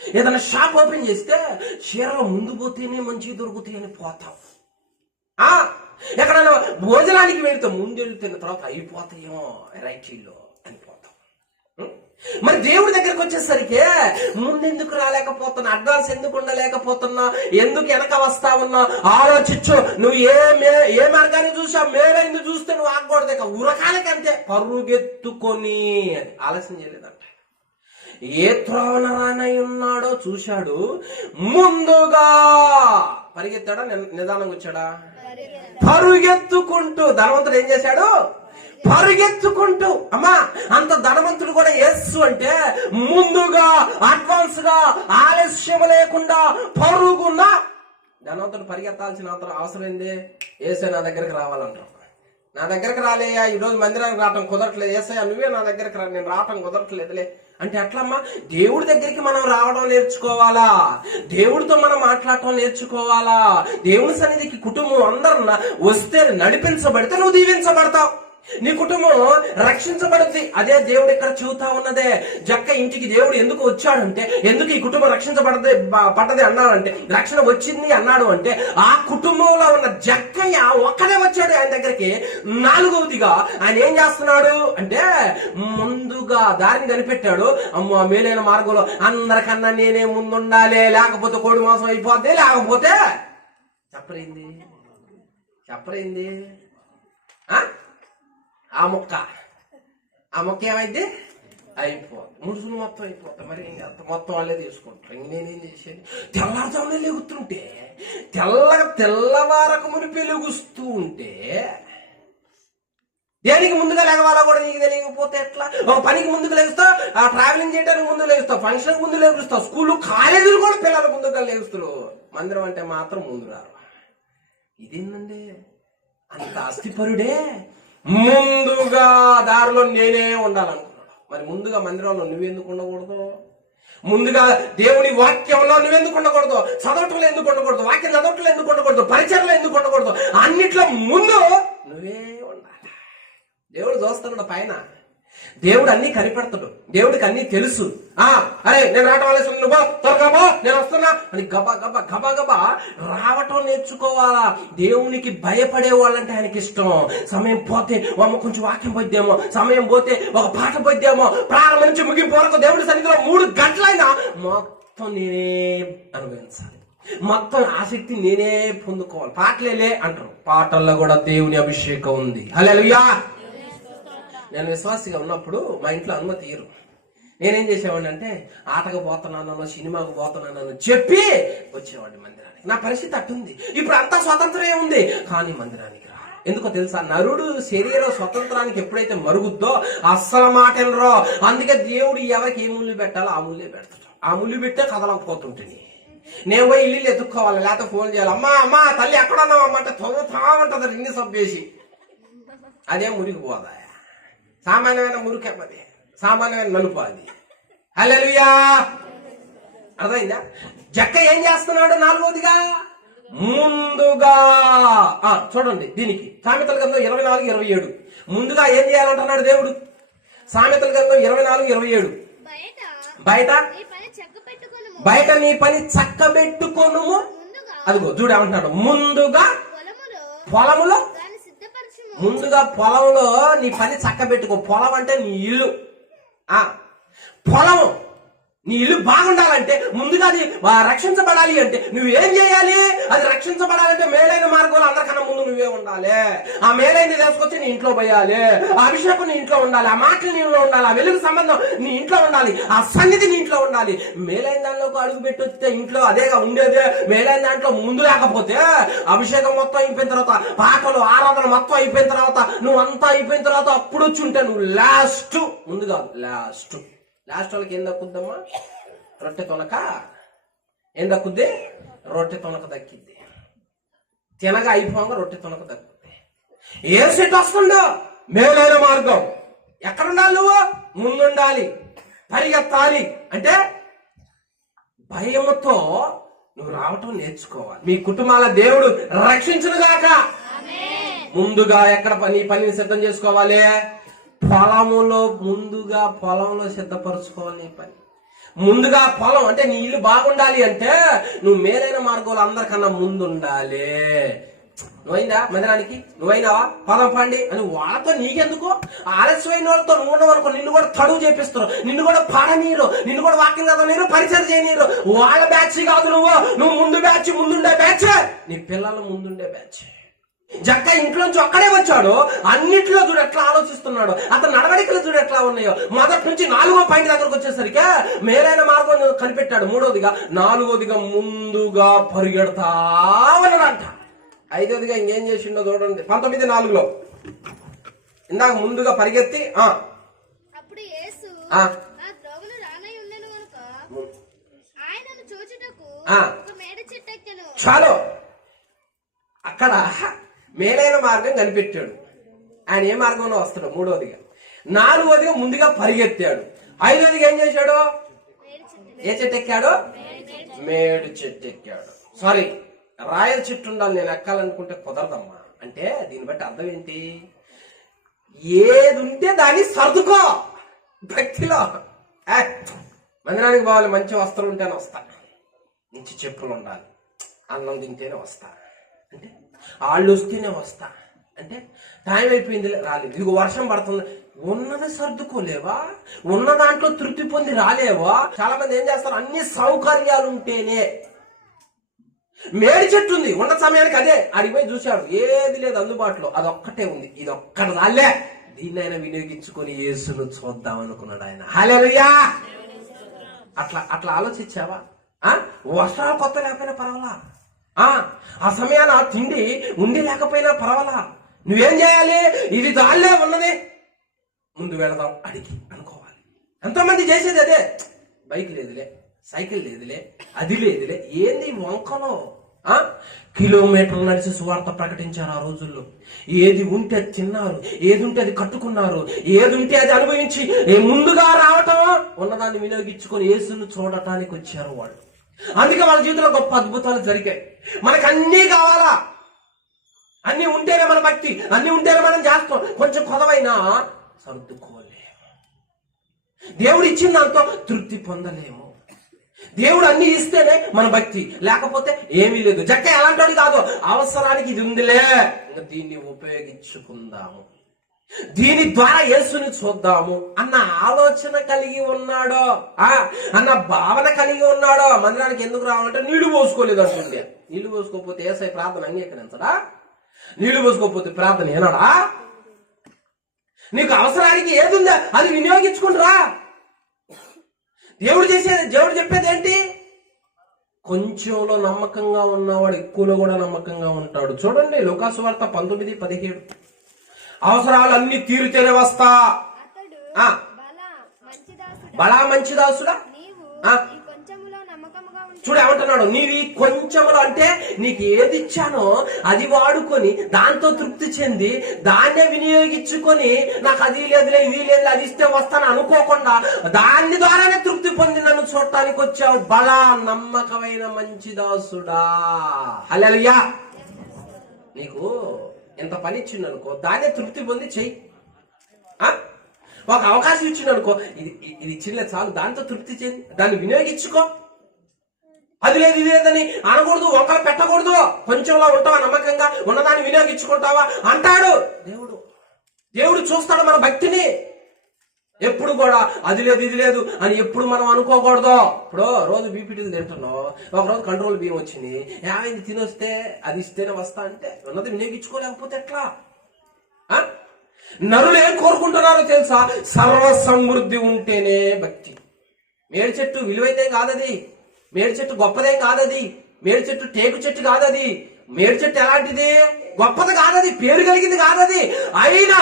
ఏదైనా షాప్ ఓపెన్ చేస్తే చీరలో ముందు పోతేనే మంచిగా దొరుకుతాయి అని పోతాం. ఎక్కడైనా భోజనానికి వెళ్తే ముందు వెళ్తున్న తర్వాత అయిపోతాయేమో వెరైటీలో అని పోతాం. మరి దేవుడి దగ్గరకు వచ్చేసరికి ముందెందుకు రాలేకపోతున్నా, అడ్వాన్స్ ఎందుకు ఉండలేకపోతున్నా, ఎందుకు వెనక వస్తా ఉన్నా ఆలోచించు. నువ్వు ఏ మార్గాన్ని చూసా, మేలైంది చూస్తే నువ్వు ఆగకూడదు, ఉరకాలకి అంతే, పరుగెత్తుకొని. ఆలస్యం చేయలేదంట. ఏ త్రోవన రానై ఉన్నాడో చూశాడు, ముందుగా పరిగెత్తాడా, నిదానంగా వచ్చాడా? పరుగెత్తుకుంటూ. ధనవంతుడు ఏం చేశాడు? పరిగెత్తుకుంటూ. అమ్మా, అంత ధనవంతుడు కూడా యేసు అంటే ముందుగా, అడ్వాన్స్ గా, ఆలస్యం లేకుండా పరుగున. ధనవంతుడు పరిగెత్తాల్సిన అవసరం ఏంది? యేసే నా దగ్గరికి రావాలంటారు. నా దగ్గరకు రాలేయా, ఈరోజు మందిరానికి రావటం కుదరట్లేదు, యేసయ్య నువ్వే నా దగ్గరకు రా, నేను రావటం కుదరట్లేదులే అంటే ఎట్లమ్మా? దేవుడి దగ్గరికి మనం రావడం నేర్చుకోవాలా, దేవుడితో మనం మాట్లాడటం నేర్చుకోవాలా. దేవుని సన్నిధికి కుటుంబం అందరూ వస్తే, నడిపించబడితే నువ్వు దీవించబడతావు, నీ కుటుంబం రక్షించబడుద్ది. అదే దేవుడు ఇక్కడ చెబుతా ఉన్నదే. జక్క ఇంటికి దేవుడు ఎందుకు వచ్చాడంటే, ఎందుకు ఈ కుటుంబం పడ్డది అన్నాడంటే, రక్షణ వచ్చింది అన్నాడు అంటే, ఆ కుటుంబంలో ఉన్న జక్కయ్య ఒక్కడే వచ్చాడు ఆయన దగ్గరికి. 4వదిగా ఆయన ఏం చేస్తున్నాడు అంటే, ముందుగా దారిని కనిపెట్టాడు. అమ్మో, మేలైన మార్గంలో అందరికన్నా నేనే ముందుండాలి, లేకపోతే కోడి మాసం అయిపోద్ది, లేకపోతే చెప్పరైంది. ఆ మొక్క ఏమైంది? అయిపోతుంది, ముడుసులు మొత్తం అయిపోతాయి. మరి మొత్తం వాళ్ళే తీసుకుంటారు. ఇంక నేనేం చేసేది? తెల్లారుజామునే లెగుతుంటే, తెల్లవారకు మునిపి లెగుస్తూ ఉంటే, దేనికి ముందుగా లేవాలో కూడా నీకు తెలియకపోతే ఎట్లా? పనికి ముందుకు లేస్తావు, ట్రావెలింగ్ చేయడానికి ముందు లేస్తావు, ఫంక్షన్ ముందు లేస్తావు, స్కూళ్ళు కాలేజీలు కూడా పిల్లలు ముందుగా లేస్తారు. మందిరం అంటే మాత్రం ముందు రారు. ఇదేందండి? అంత ఆస్తిపరుడే ముందుగా దారిలో నేనే ఉండాలనుకున్నాడు. మరి ముందుగా మందిరంలో నువ్వెందుకు ఉండకూడదు? ముందుగా దేవుని వాక్యంలో నువ్వెందుకు ఉండకూడదు? చదవటంలో ఎందుకు ఉండకూడదు? వాక్యం చదవటంలో ఎందుకు ఉండకూడదు? పరిచయంలో ఎందుకు ఉండకూడదు? అన్నిట్లో ముందు నువ్వే ఉండాలి. దేవుడు చూస్తున్నాడు పైన. దేవుడు అన్ని కనిపెడతాడు. దేవుడికి అన్ని తెలుసు. అరే నేను రావటం ఆలస్యం, నువ్వు త్వరగా బా, నేను వస్తున్నా అని గబా గబా గబా గబా రావటం నేర్చుకోవాలా. దేవునికి భయపడే వాళ్ళంటే ఆయనకి ఇష్టం. సమయం పోతే కొంచెం వాక్యం పోద్దేమో, సమయం పోతే ఒక పాట పోద్దేమో, ప్రారంభం నుంచి ముగింపు వరకు దేవుడి సన్నిధిలో 3 గంటలైనా మొత్తం నేనే అనుభవించాలి. మొత్తం ఆసక్తి నేనే పొందుకోవాలి. పాటలేలే అంటారు, పాటల్లో కూడా దేవుని అభిషేకం ఉంది. హల్లెలూయా. నేను విశ్వాసిగా ఉన్నప్పుడు మా ఇంట్లో అనుమతి ఇయ్యరు. నేనేం చేసేవాడిని అంటే ఆటకు పోతున్నాను, సినిమాకు పోతున్నాను చెప్పి వచ్చేవాడిని మందిరానికి. నా పరిస్థితి అట్టుంది. ఇప్పుడు అంతా స్వతంత్రమే ఉంది, కానీ మందిరానికి రా. ఎందుకో తెలుసా? నరుడు శరీర స్వతంత్రానికి ఎప్పుడైతే మరుగుద్దో అస్సలు మాటనరో. అందుకే దేవుడు ఎవరికి ఏ ముళ్ళు పెట్టాలో ఆ ముళ్ళే పెడతాడు. ఆ ముళ్ళు పెట్టే కదలకపోతుంటుంది. నేను పోయి ఇల్లు ఎత్తుక్కోవాలి, లేకపోతే ఫోన్ చేయాలి. అమ్మా తల్లి ఎక్కడ ఉన్నావు అమ్మంటే తొందరతా ఉంటుంది రిన్ని సబ్బేసి. అదే మురికి పోదా? సామాన్యమైన మురికెమ్మది, సామాన్యమైన నలుపు అది. హల్లెలూయా. అర్థమైందా? జక్క ఏం చేస్తున్నాడు? 4వదిగా ముందుగా చూడండి. దీనికి సామెతల గ్రంథం 24:27 ముందుగా ఏం చేయాలంటున్నాడు దేవుడు? సామెతల గ్రంథం 24:27 బయట నీ పని చక్కబెట్టుకొను. అదిగో చూడు ఏమంటున్నాడు? ముందుగా పొలములో, ముందుగా పొలంలో నీ పని చక్కబెట్టుకో. పొలం అంటే నీ ఇల్లు. పొలం నీ ఇల్లు బాగుండాలంటే, ముందుగా అది రక్షించబడాలి అంటే నువ్వేం చేయాలి? అది రక్షించబడాలంటే మేలైన మార్గంలో అందరికన్నా ముందు నువ్వే ఉండాలి. ఆ మేలైనది తీసుకొచ్చి నీ ఇంట్లో పోయాలి. ఆ అభిషేకం నీ ఇంట్లో ఉండాలి. ఆ మాటలు నీ ఇంట్లో ఉండాలి. ఆ వెలుగు సంబంధం నీ ఇంట్లో ఉండాలి. ఆ సన్నిధి నీ ఇంట్లో ఉండాలి. మేలైన దాంట్లోకి అడుగు పెట్టి వస్తే ఇంట్లో అదేగా ఉండేదే. మేలైన దాంట్లో ముందు లేకపోతే అభిషేకం మొత్తం అయిపోయిన తర్వాత, పాటలు ఆరాధన మొత్తం అయిపోయిన తర్వాత, నువ్వు అంతా అయిపోయిన తర్వాత అప్పుడు వచ్చి ఉంటే నువ్వు లాస్ట్. ముందుగా లాస్ట్ వాళ్ళకి ఏం దక్కుద్దమ్మా? రొట్టె తొనక. ఏం దక్కుద్ది? రొట్టె తొనక దక్కిద్ది. తినగా అయిపోగా రొట్టె తొనక దక్కుద్ది. ఏ సెట్ వస్తుండో మేలైన మార్గం. ఎక్కడుండాలి? నువ్వు ముందుండాలి, పరిగెత్తాలి. అంటే భయముతో నువ్వు రావటం నేర్చుకోవాలి. మీ కుటుంబాల దేవుడు రక్షించునుగాక. ముందుగా ఎక్కడ పనిని సిద్ధం చేసుకోవాలి? పొలములో. ముందుగా పొలంలో సిద్ధపరచుకోవాలి నీ పని. ముందుగా పొలం అంటే నీ ఇల్లు బాగుండాలి అంటే నువ్వు మేలైన మార్గంలో అందరికన్నా ముందు ఉండాలి. నువ్వైందా మందిరానికి? నువ్వైనావా? పొలం పండి అని వాళ్ళతో నీకెందుకు? ఆలస్యమైన వాళ్ళతో నువ్వు ఉండవనుకో నిన్ను కూడా తడువు చేపిస్తారు, నిన్ను కూడా పాడనీరు, నిన్ను కూడా వాకింగ్ చదవనీరు, పరిచయం చేయనీరు. వాళ్ళ బ్యాచ్ కాదు నువ్వు ముందు బ్యాచ్, ముందుండే బ్యాచ్, నీ పిల్లలు ముందుండే బ్యాచ్. జక్క ఇంట్లోంచి ఒక్కడే వచ్చాడు. అన్నిట్లో చూడు ఎట్లా ఆలోచిస్తున్నాడు. అతను నడవడికలు చూడు ఎట్లా ఉన్నాయో. మొదటి నుంచి 4వ పాయింట్ దగ్గరకు వచ్చేసరికి మేలైన మార్గం కనిపెట్టాడు. 3వదిగా 4వదిగా ముందుగా పరిగెడతా ఉన్నాడంట. 5వదిగా ఇంకేం చేసిండో చూడండి. 19:4 ఇందాక ముందుగా పరిగెత్తి చాలు అక్కడ మేలైన మార్గం కనిపెట్టాడు. ఆయన ఏ మార్గంలో వస్తాడు? 3వదిగా. 4వదిగా ముందుగా పరిగెత్తాడు. 5వదిగా ఏం చేశాడు? ఏ చెట్టు ఎక్కాడు? మేడు చెట్టు ఎక్కాడు. సారీ, రాయల చెట్టు ఉండాలి. నేను ఎక్కాలనుకుంటే కుదరదమ్మా. అంటే దీన్ని బట్టి అర్థం ఏంటి? ఏది ఉంటే దాన్ని సర్దుకో. భక్తిలో మందిరానికి పోవాలి, మంచి వస్త్రం ఉంటేనే వస్తా, మంచి చెప్పులు ఉండాలి, అన్నం తింటేనే వస్తా అంటే, వాళ్ళు వస్తేనే వస్తా అంటే, టైం అయిపోయింది రాలేదు, ఇదిగో వర్షం పడుతుంది, ఉన్నది సర్దుకోలేవా? ఉన్న దాంట్లో తృప్తి పొంది రాలేవా? చాలా మంది ఏం చేస్తారు? అన్ని సౌకర్యాలు ఉంటేనే. మేడి చెట్టు ఉంది, ఉన్న సమయానికి అదే అడిగిపోయి చూశాడు, ఏది లేదు అందుబాటులో, అదొక్కటే ఉంది, ఇది ఒక్కటి రాలే, దీన్నైనా వినియోగించుకొని యేసును చూద్దాం అనుకున్నాడు ఆయన. హల్లెలూయా! అట్లా ఆలోచించావా? వస్త్రాలు కొత్త లేకపోయినా పర్వాలా, ఆ సమయాన తిండి ఉండి లేకపోయినా పర్వాలా, నువ్వేం చేయాలి? ఇది దాల్లే ఉన్నది, ముందు వెళదాం అడిగి అనుకోవాలి. ఎంతో మంది చేసేది అదే. బైక్ లేదులే, సైకిల్ లేదులే, అది లేదులే, ఏంది వంకలో కిలోమీటర్లు నడిచి సువార్త ప్రకటించారు ఆ రోజుల్లో. ఏది ఉంటే అది తిన్నారు, ఏది ఉంటే అది కట్టుకున్నారు, ఏది ఉంటే అది అనుభవించి ముందుగా రావటం, ఉన్నదాన్ని వినియోగించుకొని యేసును చూడటానికి వచ్చారు వాళ్ళు. అందుకే వాళ్ళ జీవితంలో గొప్ప అద్భుతాలు జరిగాయి. మనకు అన్నీ కావాలా, అన్నీ ఉంటేనే మన భక్తి, అన్నీ ఉంటేనే మనం చేస్తాం. కొంచెం కొదవైనా సర్దుకోలేము, దేవుడు ఇచ్చిన దాంతో తృప్తి పొందలేము. దేవుడు అన్ని ఇస్తేనే మన భక్తి, లేకపోతే ఏమీ లేదు. జక్కయ్య అలాంటి కాదు, అవసరానికి ఇది ఉందిలే, ఇంకా దీన్ని ఉపయోగించుకుందాము, దీని ద్వారా యేసుని చూద్దాము అన్న ఆలోచన కలిగి ఉన్నాడో, అన్న భావన కలిగి ఉన్నాడో. మందిరానికి ఎందుకు రావాలంటే నీళ్లు పోసుకోలేదు అంటుండే. నీళ్లు పోసుకోకపోతే యేసయ్య ప్రార్థన అంగీకరించడా? నీళ్లు పోసుకోకపోతే ప్రార్థన ఏనాడా? నీకు అవసరానికి ఏది ఉందా అది వినియోగించుకుంటురా. దేవుడు చెప్పేది ఏంటి? కొంచెంలో నమ్మకంగా ఉన్నవాడు ఎక్కువలో కూడా నమ్మకంగా ఉంటాడు. చూడండి లూకాసు వార్త 19:17. అవసరాలు అన్ని తీరుతేనే వస్తా. బలా మంచి దాసుడా, చూడు ఏమంటున్నాడు, నీవి కొంచెములో అంటే నీకు ఏది ఇచ్చానో అది వాడుకొని దాంతో తృప్తి చెంది దాన్నే వినియోగించుకొని నాకు అది లేదులే ఇది లేదు అది ఇస్తే వస్తాను అనుకోకుండా దాని ద్వారానే తృప్తి పొంది నన్ను చూడటానికి వచ్చావు. బలా నమ్మకమైన మంచి దాసుడా. హల్లెలూయా. నీకు ఎంత పని ఇచ్చిందనుకో, దాన్నే తృప్తి పొంది చెయ్యి. ఒక అవకాశం ఇచ్చిందనుకో, ఇది ఇచ్చిందే చాలు, దాంతో తృప్తి చెంది దాన్ని వినియోగించుకో. అది లేదు ఇది లేదని అనకూడదు, ఒకరు పెట్టకూడదు. కొంచెంలో ఉంటావా నమ్మకంగా, ఉన్నదాన్ని వినియోగించుకుంటావా అంటాడు దేవుడు చూస్తాడు మన భక్తిని. ఎప్పుడు కూడా అది లేదు ఇది లేదు అని ఎప్పుడు మనం అనుకోకూడదు. ఇప్పుడు రోజు బీపీటీలు తింటున్నావు, ఒకరోజు కంట్రోల్ బియ్యం వచ్చింది, ఏమైంది తినొస్తే అది ఇస్తేనే వస్తా అంటే ఉన్నది వినియోగించుకోలేకపోతే ఎట్లా? నరులు ఏం కోరుకుంటున్నారో తెలుసా? సర్వ సమృద్ధి ఉంటేనే భక్తి. మేడి చెట్టు విలువైతే కాదది, మేడి చెట్టు గొప్పదే కాదది, మేడి చెట్టు టేకు చెట్టు కాదది, మేడి చెట్టు ఎలాంటిది గొప్పది కాదది, పేరు కలిగింది కాదది. అయినా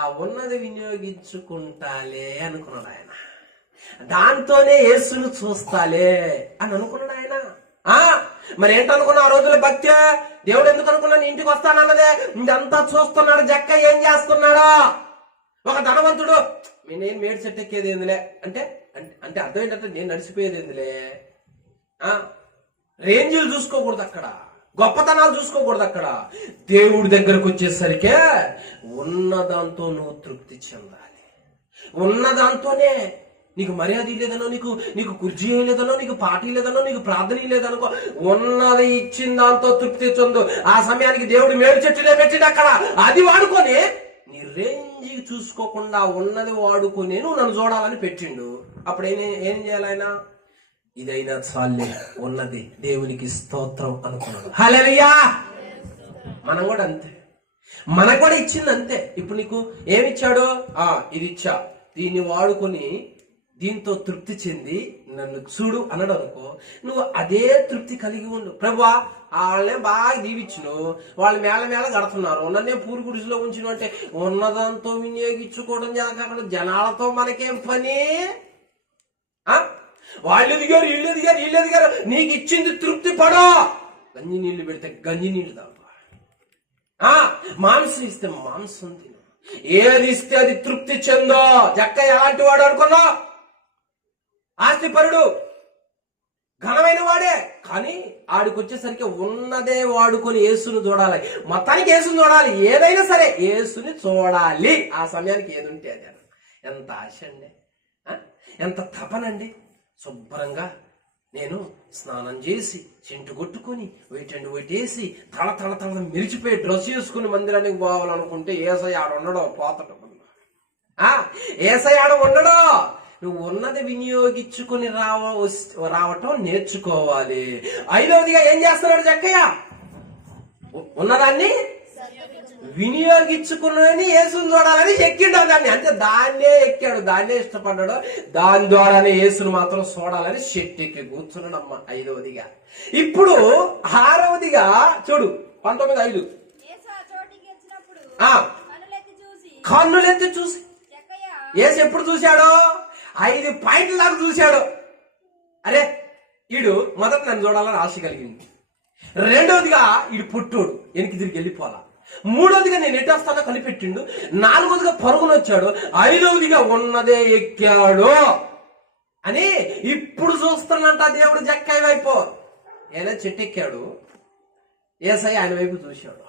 ఆ ఉన్నది వినియోగించుకుంటాలే అనుకున్నాడు ఆయన. దాంతోనే యేసును చూస్తాలే అని అనుకున్నాడు ఆయన. మరి ఏంటనుకున్నా ఆ రోజుల భక్తి? దేవుడు ఎందుకు అనుకున్నా నీ ఇంటికి వస్తానన్నదే. ఇదంతా చూస్తున్నాడు జక్క ఏం చేస్తున్నాడో. ఒక ధనవంతుడు నేను మేడి చెట్టు ఎక్కేది ఏందిలే అంటే అంటే అర్థం ఏంటంటే నేను నడిచిపోయేది ఏందిలే. రేంజ్లు చూసుకోకూడదు అక్కడ, గొప్పతనాలు చూసుకోకూడదు అక్కడ. దేవుడి దగ్గరకు వచ్చేసరికే ఉన్నదాంతో నువ్వు తృప్తి చెందాలి. ఉన్నదాంతోనే నీకు మర్యాద లేదనో, నీకు కుర్జీ లేదనో, నీకు పార్టీ లేదనో, నీకు ప్రార్థన లేదనుకో, ఉన్నది ఇచ్చిన దాంతో తృప్తి చెందు. ఆ సమయానికి దేవుడు మేడి చెట్టునే పెట్టిండు అక్కడ. అది వాడుకొని నీ రేంజ్ చూసుకోకుండా ఉన్నది వాడుకొని నువ్వు నన్ను చూడాలని పెట్టిండు. అప్పుడు ఏం చేయాలి ఆయన? ఇదైనా చాలే, ఉన్నది దేవునికి స్తోత్రం అనుకున్నాడు. హల్లెలూయా. మనం కూడా అంతే, మనకు కూడా ఇచ్చింది అంతే. ఇప్పుడు నీకు ఏమిచ్చాడు? ఇది ఇచ్చా, దీన్ని వాడుకొని దీంతో తృప్తి చెంది నన్ను చూడు అన్నాడు అనుకో, నువ్వు అదే తృప్తి కలిగి ఉండు. ప్రభువా వాళ్ళనే బాగా దీవించును, వాళ్ళు మేళ కడుతున్నారు, నన్నే పూరి గుడిసెలో ఉంచును అంటే ఉన్నదంతో వినియోగించుకోవడం కాకుండా జనాలతో మనకేం పని? వాళ్ళు ఎదిగారు వీళ్ళు ఎదిగారు, నీకు ఇచ్చింది తృప్తి పడో. గంజి నీళ్లు పెడితే గంజి నీళ్లు తాగు, మాంసం ఇస్తే మాంసం తిను, ఏది ఇస్తే అది తృప్తి చెందో. జక్క ఎలాంటి వాడు అనుకున్నా? ఆస్తిపరుడు, ఘనమైన వాడే, కానీ ఆడికి వచ్చేసరికి ఉన్నదే వాడుకొని యేసుని చూడాలి. మొత్తానికి యేసుని చూడాలి, ఏదైనా సరే యేసుని చూడాలి. ఆ సమయానికి ఏది ఉంటే అది. ఎంత ఆశ అండి, ఎంత తపనండి. శుభ్రంగా నేను స్నానం చేసి చెంటు కొట్టుకుని వెయిటేసి తల మెరిచిపోయి డ్రెస్ చేసుకుని మందిరానికి పోవాలనుకుంటే ఏసయ్య ఆడ ఉండడో పోతడం. ఏసయ్య ఆడ ఉండడో. నువ్వు ఉన్నది వినియోగించుకుని రావటం నేర్చుకోవాలి. 5వదిగా ఏం చేస్తున్నాడు జక్కయ్య? ఉన్నదాన్ని వినియోగించుకుని యేసుని చూడాలని ఎక్కిండు దాన్ని. అంటే దాన్నే ఎక్కాడు, దాన్నే ఇష్టపడ్డాడు, దాని ద్వారానే యేసును మాత్రం చూడాలని చెట్టు ఎక్కి కూర్చున్నాడమ్మ. 5వదిగా. ఇప్పుడు 6వదిగా చూడు 19:5. కన్నులెత్తి చూసి యేసు ఎప్పుడు చూశాడో? 5 పాయింట్ల దాకా చూశాడు. అరే ఈడు మొదట నన్ను చూడాలని ఆశ కలిగింది, రెండోదిగా ఇడు పుట్టోడు వెనక్కి తిరిగి వెళ్ళిపోవాలా. మూడోదిగా నేను ఎట్టొస్తానో కనిపెట్టిండు. నాలుగోదిగా పరుగును వచ్చాడు. ఐదవదిగా ఉన్నదే ఎక్కాడు అని ఇప్పుడు చూస్తున్నంట దేవుడు జక్కయ్య వైపు. ఏదో చెట్టు ఎక్కాడు, ఏసయ్య ఆయన వైపు చూశాడు.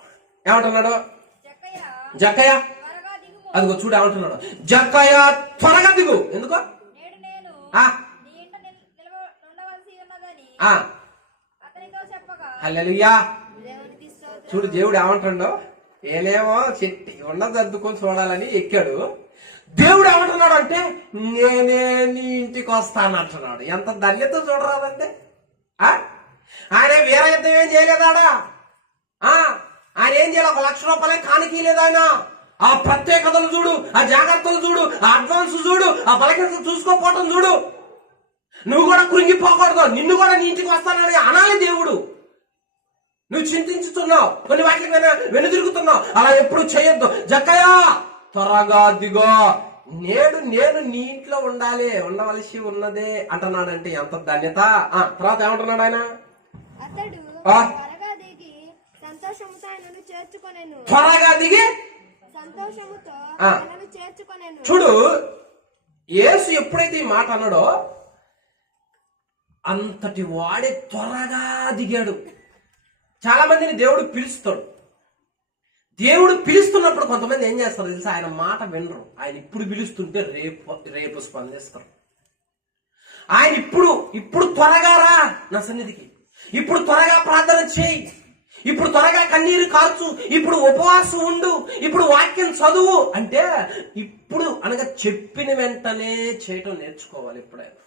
ఏమంటున్నాడు? జక్కయ్య అదిగో చూడు ఏమంటున్నాడు, జక్కయ్య త్వరగా దిగు. ఎందుకో హల్లెలూయా. చూడు దేవుడు ఏమంటాడో, ఏనేమో చెట్టి ఉన్నది అద్దుకొని చూడాలని ఎక్కాడు. దేవుడు ఏమంటున్నాడు అంటే నేనే నీ ఇంటికి వస్తాను అంటున్నాడు. ఎంత ధన్యత చూడరాదంటే. ఆయన వేరే యుద్ధం ఏం చేయలేదాడా? ఆయన ఏం చేయాలి? 1,00,000 రూపాయలే కానికీయలేదు ఆయన. ఆ ప్రత్యేకతలు చూడు, ఆ జాగ్రత్తలు చూడు, ఆ అడ్వాన్స్ చూడు, ఆ బలహీనతలు చూసుకోపోవటం చూడు. నువ్వు కూడా కృంగిపోకూడదు. నిన్ను కూడా నీ ఇంటికి వస్తానని అనాలి దేవుడు. నువ్వు చింతించుతున్నావు, కొన్ని వాటికి వెనుదిరుగుతున్నావు, అలా ఎప్పుడు చేయొద్దు. జక్కయ్య త్వరగా దిగో, నేను నీ ఇంట్లో ఉండవలసి ఉన్నదే అంటున్నాడంటే ఎంత ధన్యత. తర్వాత ఏమంటున్నాడు ఆయన? త్వరగా దిగి చూడు. యేసు ఎప్పుడైతే ఈ మాట అన్నాడో అంతటి వాడే త్వరగా దిగాడు. చాలా మందిని దేవుడు పిలుస్తాడు. దేవుడు పిలుస్తున్నప్పుడు కొంతమంది ఏం చేస్తారు తెలుసా? ఆయన మాట వినరు. ఆయన ఇప్పుడు పిలుస్తుంటే రేపు స్పందిస్తారు. ఆయన ఇప్పుడు త్వరగా రా నా సన్నిధికి, ఇప్పుడు త్వరగా ప్రార్థన చేయి, ఇప్పుడు త్వరగా కన్నీరు కార్చు, ఇప్పుడు ఉపవాసం ఉండు, ఇప్పుడు వాక్యం చదువు అంటే ఇప్పుడు అనగా చెప్పిన వెంటనే చేయటం నేర్చుకోవాలి. ఎప్పుడైనా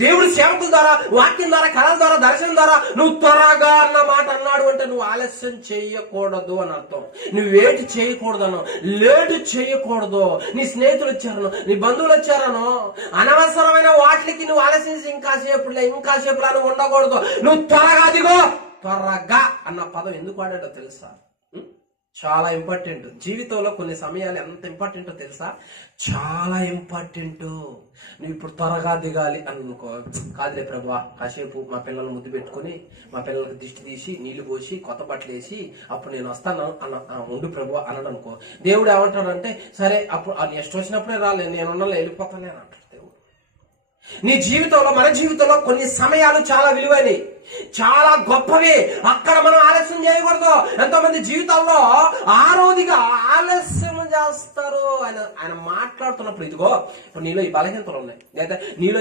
దేవుడు సేవకుల ద్వారా, వాక్యం ద్వారా, కళల ద్వారా, దర్శనం ద్వారా నువ్వు త్వరగా అన్న మాట అన్నాడు అంటే నువ్వు ఆలస్యం చేయకూడదు అని అర్థం. నువ్వు వేటి చేయకూడదనో, లేటు చేయకూడదు. నీ స్నేహితులు వచ్చారనో, నీ బంధువులు వచ్చారనో, అనవసరమైన వాటికి నువ్వు ఆలస్యం ఇంకాసేపులే అని ఉండకూడదు. నువ్వు త్వరగా దిగో. త్వరగా అన్న పదం ఎందుకు వాడాడో తెలుసా? చాలా ఇంపార్టెంట్. జీవితంలో కొన్ని సమయాలు ఎంత ఇంపార్టెంటో తెలుసా? చాలా ఇంపార్టెంట్. నువ్వు ఇప్పుడు త్వరగా దిగాలి అనుకో, కాదులే ప్రభువా కాసేపు మా పిల్లలు ముద్దు పెట్టుకుని, మా పిల్లలకు దిష్టి తీసి నీళ్లు పోసి కొత్త బట్టలు వేసి అప్పుడు నేను వస్తాను ఉండు ప్రభువా అన్నాడు అనుకో. దేవుడు ఏమంటాడంటే సరే అప్పుడు నెక్స్ట్ వచ్చినప్పుడే రాలే, నేను వెళ్ళిపోతానే అని అంటాడు దేవుడు. నీ జీవితంలో, మన జీవితంలో కొన్ని సమయాలు చాలా విలువైనవి, చాలా గొప్పవి. అక్కడ మనం ఆలస్యం చేయకూడదు. ఎంతో మంది జీవితాల్లో ఆరోదిగా ఆలస్యం చేస్తారు. ఆయన మాట్లాడుతున్నప్పుడు ఇదిగో ఇప్పుడు నీలో ఈ బలహీనతలు ఉన్నాయి, లేదా నీలో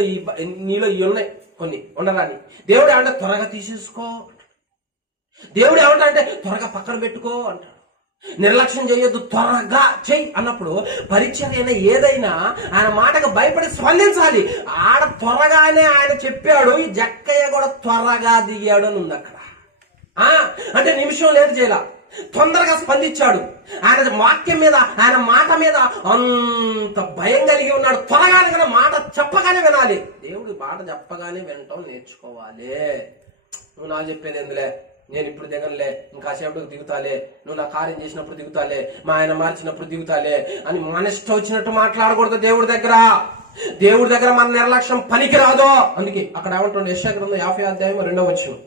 ఈ ఉన్నాయి కొన్ని ఉండరాని. దేవుడు ఏమంటే త్వరగా తీసేసుకో. దేవుడు ఏమంటే త్వరగా పక్కన పెట్టుకో అంటాడు. నిర్లక్ష్యం చేయొద్దు, త్వరగా చెయ్యి అన్నప్పుడు పరిచర్య అయినా ఏదైనా ఆయన మాటకు భయపడి స్పందించాలి. ఆడ త్వరగానే ఆయన చెప్పాడు, ఈ జక్కయ్య కూడా త్వరగా దిగాడు అని ఉంది అక్కడ. అంటే నిమిషం లేట్ చేయాల, తొందరగా స్పందించాడు. ఆయన వాక్యం మీద, ఆయన మాట మీద అంత భయం కలిగి ఉన్నాడు. త్వరగానే మాట చెప్పగానే వినాలి. దేవుడు మాట చెప్పగానే వినటం నేర్చుకోవాలి. నువ్వు నా చెప్పేది ఎందులే, నేను ఇప్పుడు దిగనులే, ఇంకాసేపటికి దిగుతాలే, నువ్వు నా కార్యం చేసినప్పుడు దిగుతాలే, మా ఆయన మార్చినప్పుడు దిగుతాలే అని మన ఇష్టం వచ్చినట్టు మాట్లాడకూడదు. దేవుడి దగ్గర మన నిర్లక్ష్యం పనికిరాదు. అందుకే అక్కడ ఏమంటుంది? యెషయా గ్రంథం 50 అధ్యాయం 2వ వచనం.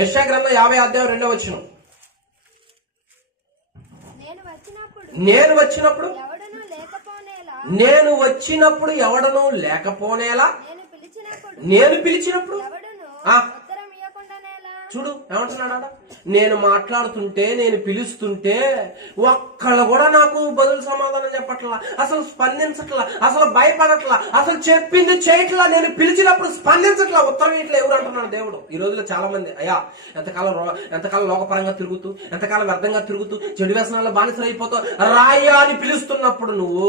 యెషయా గ్రంథం 50 అధ్యాయం 2వ వచనం. నేను వచ్చినప్పుడు ఎవడనూ లేకపోనేలా, నేను పిలిచినప్పుడు చూడు ఏమంటున్నాడా? నేను మాట్లాడుతుంటే, నేను పిలుస్తుంటే ఒక్కళ్ళు కూడా నాకు బదులు సమాధానం చెప్పట్లా, అసలు స్పందించట్లా, అసలు భయపడట్లా, అసలు చెప్పింది చేయట్లా. నేను పిలిచినప్పుడు స్పందించట్లా, ఉత్తరం ఇట్లా ఎవరు అంటున్నాడు దేవుడు. ఈ రోజులో చాలా మంది అయ్యా ఎంతకాలం లోకపరంగా తిరుగుతూ, ఎంతకాలం వ్యర్థంగా తిరుగుతూ, చెడు వ్యసనాల్లో బానిసలు అయిపోతూ రాయ్యా అని పిలుస్తున్నప్పుడు నువ్వు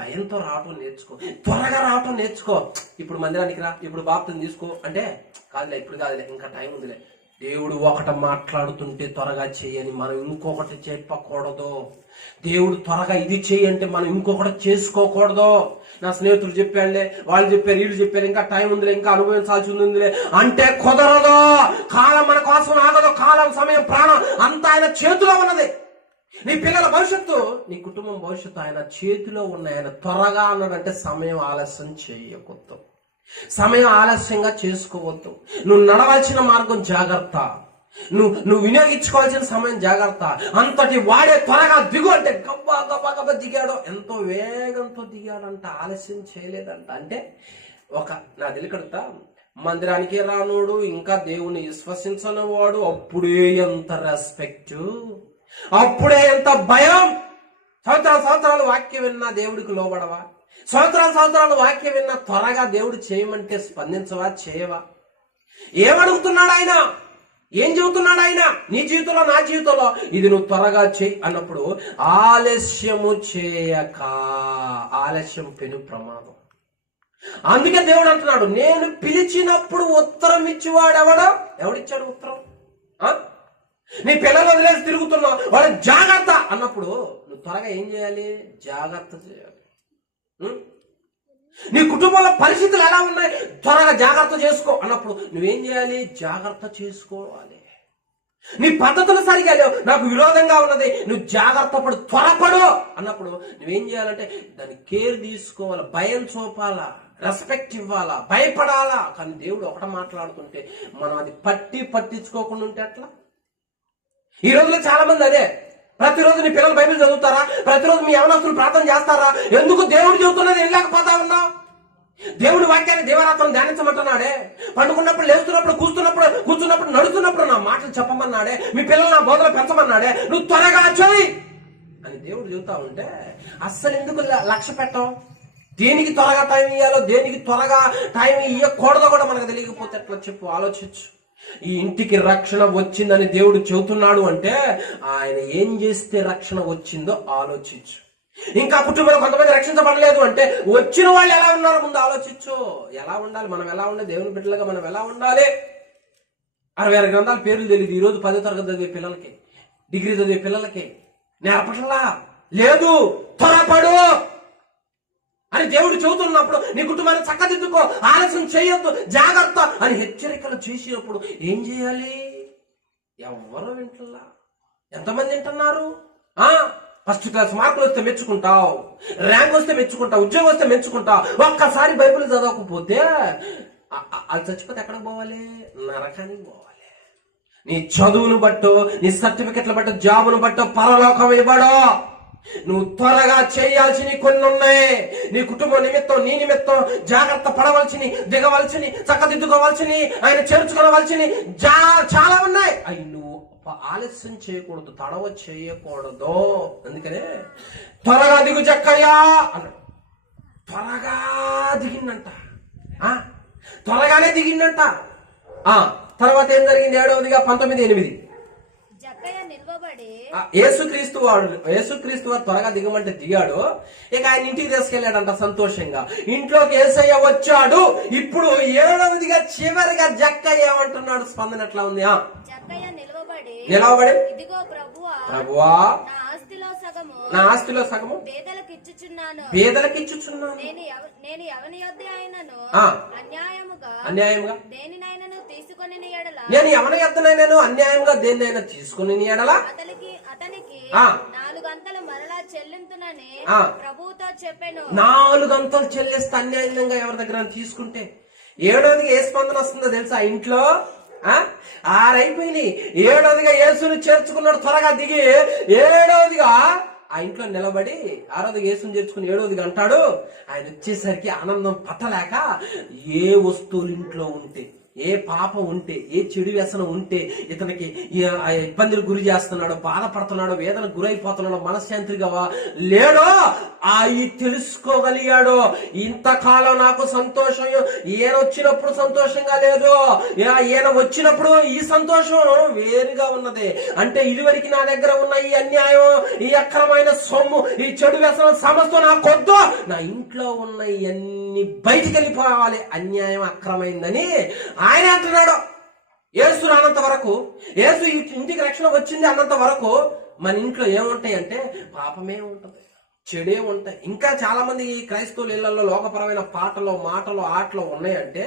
భయంతో రావటం నేర్చుకో, త్వరగా రావటం నేర్చుకో. ఇప్పుడు మందిరానికి రా, ఇప్పుడు బాప్తిని తీసుకో అంటే కాదులే, ఇప్పుడు కాదులే, ఇంకా టైం ఉందిలే. దేవుడు ఒకటి మాట్లాడుతుంటే త్వరగా చేయని మనం ఇంకొకటి చెప్పకూడదు. దేవుడు త్వరగా ఇది చేయంటే మనం ఇంకొకటి చేసుకోకూడదు. నా స్నేహితులు చెప్పాడులే, వాళ్ళు చెప్పారు, వీళ్ళు చెప్పారు, ఇంకా టైం ఉందిలే, ఇంకా అనుభవించాల్సి ఉందిలే అంటే కుదరదు. కాలం మన కోసం ఆగదు. కాలం, సమయం, ప్రాణం అంతా ఆయన చేతిలో ఉన్నది. నీ పిల్లల భవిష్యత్తు, నీ కుటుంబం భవిష్యత్తు ఆయన చేతిలో ఉన్న. ఆయన త్వరగా అన్నాడంటే సమయం ఆలస్యం చేయకూడదు. సమయం ఆలస్యంగా చేసుకోవద్దు. నువ్వు నడవాల్సిన మార్గం జాగ్రత్త. నువ్వు వినియోగించుకోవాల్సిన సమయం జాగ్రత్త. అంతటి వాడే త్వరగా దిగు అంటే గబ్బా గబ్బా గబ్బా దిగాడు. ఎంతో వేగంతో దిగాడంట, ఆలస్యం చేయలేదంట. అంటే నా తెలికడతా, మందిరానికి రానోడు, ఇంకా దేవుని విశ్వసించని వాడు అప్పుడే ఎంత రెస్పెక్ట్, అప్పుడే ఎంత భయం. సంవత్సరాలు వాక్యం విన్నా దేవుడికి లోబడవా? సంవత్సరాలు వాక్యం విన్నా త్వరగా దేవుడు చేయమంటే స్పందించవా? చేయవా? ఏమడుగుతున్నాడు ఆయన? ఏం చెబుతున్నాడు ఆయన? నీ జీవితంలో, నా జీవితంలో ఇది నువ్వు త్వరగా చేయి అన్నప్పుడు ఆలస్యము చేయక. ఆలస్యం పెను ప్రమాదం. అందుకే దేవుడు అంటున్నాడు, నేను పిలిచినప్పుడు ఉత్తరం ఇచ్చివాడు ఎవడిచ్చాడు ఉత్తరం? నీ పిల్లలు వదిలేసి తిరుగుతున్నావు, వాడు జాగ్రత్త అన్నప్పుడు నువ్వు త్వరగా ఏం చేయాలి? జాగ్రత్త చేయాలి. నీ కుటుంబంలో పరిస్థితులు ఎలా ఉన్నాయి, త్వరగా జాగ్రత్త చేసుకో అన్నప్పుడు నువ్వేం చేయాలి? జాగ్రత్త చేసుకోవాలి. నీ పద్ధతులు సరిగా లేవు, నాకు విరోధంగా ఉన్నది, నువ్వు జాగ్రత్త పడు, త్వరపడు అన్నప్పుడు నువ్వేం చేయాలంటే దాన్ని కేర్ తీసుకోవాలా, భయం చూపాలా, రెస్పెక్ట్ ఇవ్వాలా, భయపడాలా. కానీ దేవుడు ఒకట మాట్లాడుతుంటే మనం అది పట్టించుకోకుండా ఉంటే అట్లా. ఈ రోజులో చాలా మంది అదే. ప్రతిరోజు నీ పిల్లలు బైబిల్ చదువుతారా? ప్రతిరోజు మీ యవనస్తులు ప్రార్థన చేస్తారా? ఎందుకు దేవుడు చెబుతున్నది వెళ్ళలేకపోతా ఉన్నావు? దేవుడి వాక్యాన్ని దేవరాత్రం ధ్యానించమంటున్నాడే. పండుకున్నప్పుడు, లేస్తున్నప్పుడు, కూర్చున్నప్పుడు, నడుస్తున్నప్పుడు నా మాటలు చెప్పమన్నాడే. మీ పిల్లలు నా బోధన పెంచమన్నాడే. నువ్వు త్వరగా చేయి అని దేవుడు చెబుతా ఉంటే అస్సలు ఎందుకు లక్ష్య పెట్టం? దేనికి త్వరగా టైం ఇవ్వాలో, దేనికి త్వరగా టైం ఇవ్వకూడదో కూడా మనకు తెలియకపోతే ఎట్లా చెప్పు? ఆలోచించు. ఈ ఇంటికి రక్షణ వచ్చిందని దేవుడు చెబుతున్నాడు అంటే ఆయన ఏం చేస్తే రక్షణ వచ్చిందో ఆలోచించు. ఇంకా కుటుంబంలో కొంతమంది రక్షించబడలేదు అంటే వచ్చిన వాళ్ళు ఎలా ఉన్నారో ముందు ఆలోచించు. ఎలా ఉండాలి? మనం ఎలా ఉండాలి? దేవుని బిడ్డలుగా మనం ఎలా ఉండాలి? 66 గ్రంథాల పేర్లు తెలియదు ఈరోజు 10వ తరగతి చదివే పిల్లలకి, డిగ్రీ చదివే పిల్లలకి నేర్పట్లా లేదు. త్వరపడు అని దేవుడు చెబుతున్నప్పుడు నీ కుటుంబాన్ని చక్కదిద్దుకో, ఆలస్యం చేయొద్దు, జాగ్రత్త అని హెచ్చరికలు చేసినప్పుడు ఏం చేయాలి? ఎవరు వింటున్నా? ఎంతమంది వింటున్నారు? ఫస్ట్ క్లాస్ మార్కులు వస్తే మెచ్చుకుంటావు, ర్యాంక్ వస్తే మెచ్చుకుంటావు, ఉద్యోగం వస్తే మెచ్చుకుంటావు. ఒక్కసారి బైబిల్ చదవకపోతే అది చచ్చిపోతే ఎక్కడికి పోవాలి? నరకానికి పోవాలి. నీ చదువును బట్టో, నీ సర్టిఫికెట్ల బట్టో, జాబును బట్టో పరలోకం ఇవ్వడో. నువ్వు త్వరగా చేయాల్సినవి కొన్ని ఉన్నాయి. నీ కుటుంబం నిమిత్తం, నీ నిమిత్తం జాగ్రత్త పడవలసిని, దిగవలసిని, చక్కదిద్దుకోవాల్సిని, ఆయన చేర్చుకోవలసిని చాలా ఉన్నాయి. అవి నువ్వు ఆలస్యం చేయకూడదు, తడవ చేయకూడదు. అందుకనే త్వరగా దిగు జక్కయ్యా అన్నాడు. త్వరగా దిగిందంట, త్వరగానే దిగిందంట. తర్వాత ఏం జరిగింది? 7వదిగా 19:8 యేసుక్రీస్తు వారు త్వరగా దిగమంటే దిగాడు. ఇక ఆయన ఇంటికి తీసుకెళ్లాడంట సంతోషంగా. ఇంట్లోకి యేసయ్య వచ్చాడు. ఇప్పుడు 7వదిగా చివరిగా జక్కయ్య ఏమంటున్నాడు? స్పందన ఎట్లా ఉంది? నిలవబడి ప్రభువా నా ఆస్తిలో సగము పేదలకు ఇచ్చుచున్నాను. అన్యాయముగా నేను ఎవరి యొద్దనైనాను అన్యాయంగా దేన్నైనా తీసుకుని ఎడలా అతనికి 4 గంటలు మరలా చెల్లింతునని ప్రభువుతో చెప్పాను. 4 గంటలు చెల్లిస్తే అన్యాయంగా ఎవరి దగ్గర తీసుకుంటే 7వదిగా ఏ స్పందన వస్తుందో తెలుసా? ఇంట్లో 6 అయిపోయినాయి. 7వదిగా యేసుని చేర్చుకున్నాడు. త్వరగా దిగి 7వదిగా ఆ ఇంట్లో నిలబడి 6వదిగా యేసుని చేర్చుకుని 7వదిగా అంటాడు. ఆయన వచ్చేసరికి ఆనందం పట్టలేక ఏ వస్తువులు ఇంట్లో ఉంటే, ఏ పాపం ఉంటే, ఏ చెడు వ్యసనం ఉంటే, ఇతనికి ఇబ్బందులు గురి చేస్తున్నాడో, బాధపడుతున్నాడో, వేదనకు గురైపోతున్నాడో, మనశ్శాంతిగా లేడో అవి తెలుసుకోగలిగాడు. ఇంతకాలం నాకు సంతోషం, ఈయన వచ్చినప్పుడు సంతోషంగా లేదు, ఈయన వచ్చినప్పుడు ఈ సంతోషం వేరుగా ఉన్నది. అంటే ఇదివరకు నా దగ్గర ఉన్న ఈ అన్యాయం, ఈ అక్రమైన సొమ్ము, ఈ చెడు వ్యసనం సమస్తం నాకొద్దు. నా ఇంట్లో ఉన్న ఇవన్నీ బయటికి వెళ్ళిపోవాలి. అన్యాయం అక్రమైందని ఆయన అంటున్నాడు. యేసు రానంత వరకు, యేసు ఇంటికి రక్షణ వచ్చింది అన్నంత వరకు మన ఇంట్లో ఏముంటాయి అంటే పాపమే ఉంటది, చెడే ఉంటాయి. ఇంకా చాలా మంది ఈ క్రైస్తవుల ఇళ్లలో లోకపరమైన పాటలు, మాటలు, ఆటలు ఉన్నాయంటే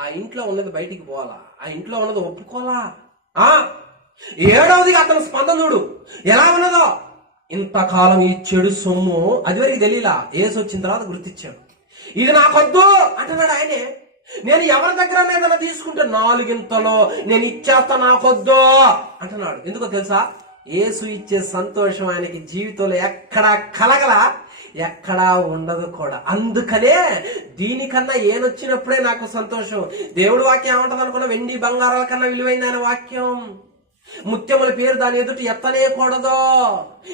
ఆ ఇంట్లో ఉన్నది బయటికి పోవాలా, ఆ ఇంట్లో ఉన్నది ఒప్పుకోవాలా. 7వదిగా అతను స్పందన చూడు ఎలా ఉన్నదో. ఇంతకాలం ఈ చెడు సొమ్ము అది వరకు తెలియలా, యేసు వచ్చిన తర్వాత గుర్తించాడు. ఇది నాకొద్దు అంటున్నాడు ఆయనే. నేను ఎవరి దగ్గర ఏదైనా తీసుకుంటే 4 నేను ఇచ్చేస్తా, నాకొద్దు అంటున్నాడు. ఎందుకో తెలుసా? యేసు ఇచ్చే సంతోషం ఆయనకి జీవితంలో ఎక్కడా కలగల, ఎక్కడా ఉండదు కూడా. అందుకనే దీనికన్నా ఏనొచ్చినప్పుడే నాకు సంతోషం. దేవుడు వాక్యం ఏమంటది అనుకున్నా? వెండి బంగారాల కన్నా విలువైంది ఆయన వాక్యం. ముత్యముల పేరు దాని ఎదుట ఎత్తనేయకూడదు.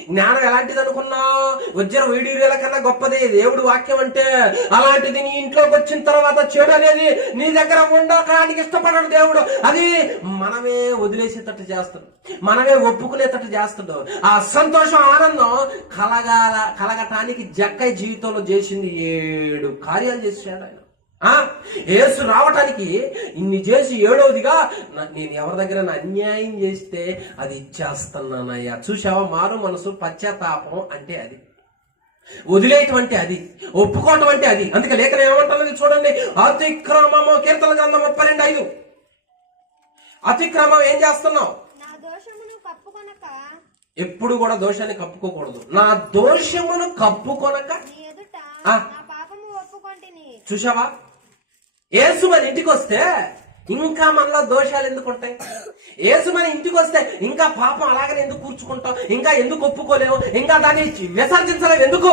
జ్ఞానం ఎలాంటిది అనుకున్నావు? వజ్ర వైడూర్యాల కన్నా గొప్పది దేవుడు వాక్యం అంటే. అలాంటిది నీ ఇంట్లోకి వచ్చిన తర్వాత చెడు అనేది నీ దగ్గర ఉండడానికి ఇష్టపడడు దేవుడు. అది మనమే వదిలేసేటట్టు చేస్తాడు, మనమే ఒప్పుకునేటట్టు చేస్తాడు. ఆ సంతోషం, ఆనందం కలగటానికి జక్కయ్య జీవితంలో చేసింది 7 కార్యాలు చేశాడు ఆయన. యేసు రావటానికి ఇన్ని చేసి 7వదిగా నేను ఎవరి దగ్గర అన్యాయం చేస్తే అది ఇచ్చేస్తున్నానయ్యా. చూసావా? మారు మనసు, పశ్చాత్తాపం అంటే అది, వదిలేటువంటి అది, ఒప్పుకోవటం అంటే అది. అందుకే లేఖనం ఏమంటున్నది చూడండి. అతిక్రమము, కీర్తన గ్రంథం 32:5. అతిక్రమం ఏం చేస్తున్నావు? ఎప్పుడు కూడా దోషాన్ని కప్పుకోకూడదు. నా దోషమును కప్పుకొనక. చూసావా? యేసు మన ఇంటికి వస్తే ఇంకా మనలో దోషాలు ఎందుకు ఉంటాయి? యేసు మన ఇంటికి వస్తే ఇంకా పాపం అలాగనే ఎందుకు కూర్చుకుంటాం? ఇంకా ఎందుకు ఒప్పుకోలేము? ఇంకా దాన్ని విసర్జించలేము. ఎందుకు?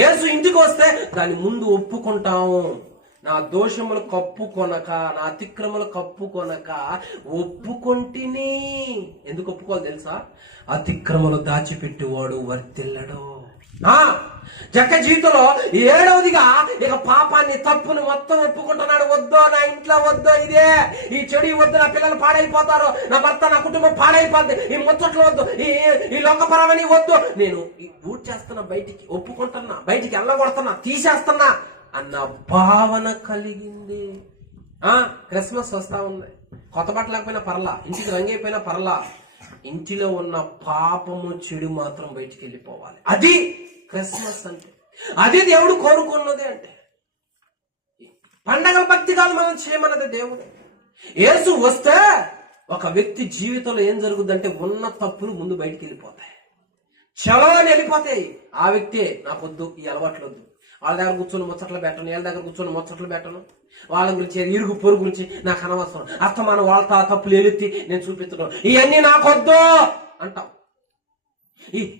యేసు ఇంటికి వస్తే దాని ముందు ఒప్పుకుంటాము. నా దోషములు కప్పుకొనక, నా అతిక్రమలు కప్పుకొనక ఒప్పుకొంటిని. ఎందుకు ఒప్పుకోవాలి తెలుసా? అతిక్రమలు దాచిపెట్టేవాడు వర్తిల్లడు. జక్క జీవితంలో 7వదిగా ఇక పాపాన్ని, తప్పును మొత్తం ఒప్పుకుంటున్నాడు. వద్దు, నా ఇంట్లో వద్దు, ఇదే ఈ చెడు వద్దు, నా పిల్లలు పాడైపోతారు, నా భర్త, నా కుటుంబం పాడైపోద్ది, ఈ ముచ్చట్లు వద్దు, ఈ లోకపరమని వద్దు, నేను ఊడ్ చేస్తున్నా, బయటికి ఒప్పుకుంటున్నా, బయటికి వెళ్ళగొడుతున్నా, తీసేస్తున్నా అన్న భావన కలిగింది. క్రిస్మస్ వస్తా ఉంది. కొత్త బట్టలు లేకపోయినా పర్లా, ఇంటికి రంగైపోయినా పర్లా, ఇంటిలో ఉన్న పాపము, చెడు మాత్రం బయటికి వెళ్ళిపోవాలి. అది క్రిస్మస్ అంటే. అది దేవుడు కోరుకున్నది అంటే. పండగల భక్తి కాదు మనం చేయమన్నది దేవుడు. యేసు వస్తే ఒక వ్యక్తి జీవితంలో ఏం జరుగుద్దంటే ఉన్న తప్పులు ముందు బయటికి వెళ్ళిపోతాయి, చలని వెళ్ళిపోతాయి. ఆ వ్యక్తే నాకొద్దు, ఈ అలవాట్లు వద్దు, వాళ్ళ దగ్గర కూర్చొని ముచ్చట్లు పెట్టను, వీళ్ళ దగ్గర కూర్చొని ముచ్చట్లు పెట్టను, వాళ్ళ గురించి, ఇరుగు పొరుగు గురించి నాకు అనవసరం, అస్తమానం వాళ్ళతో ఆ తప్పులు ఎలుత్తి నేను చూపించడం, ఇవన్నీ నాకొద్దు అంటావు,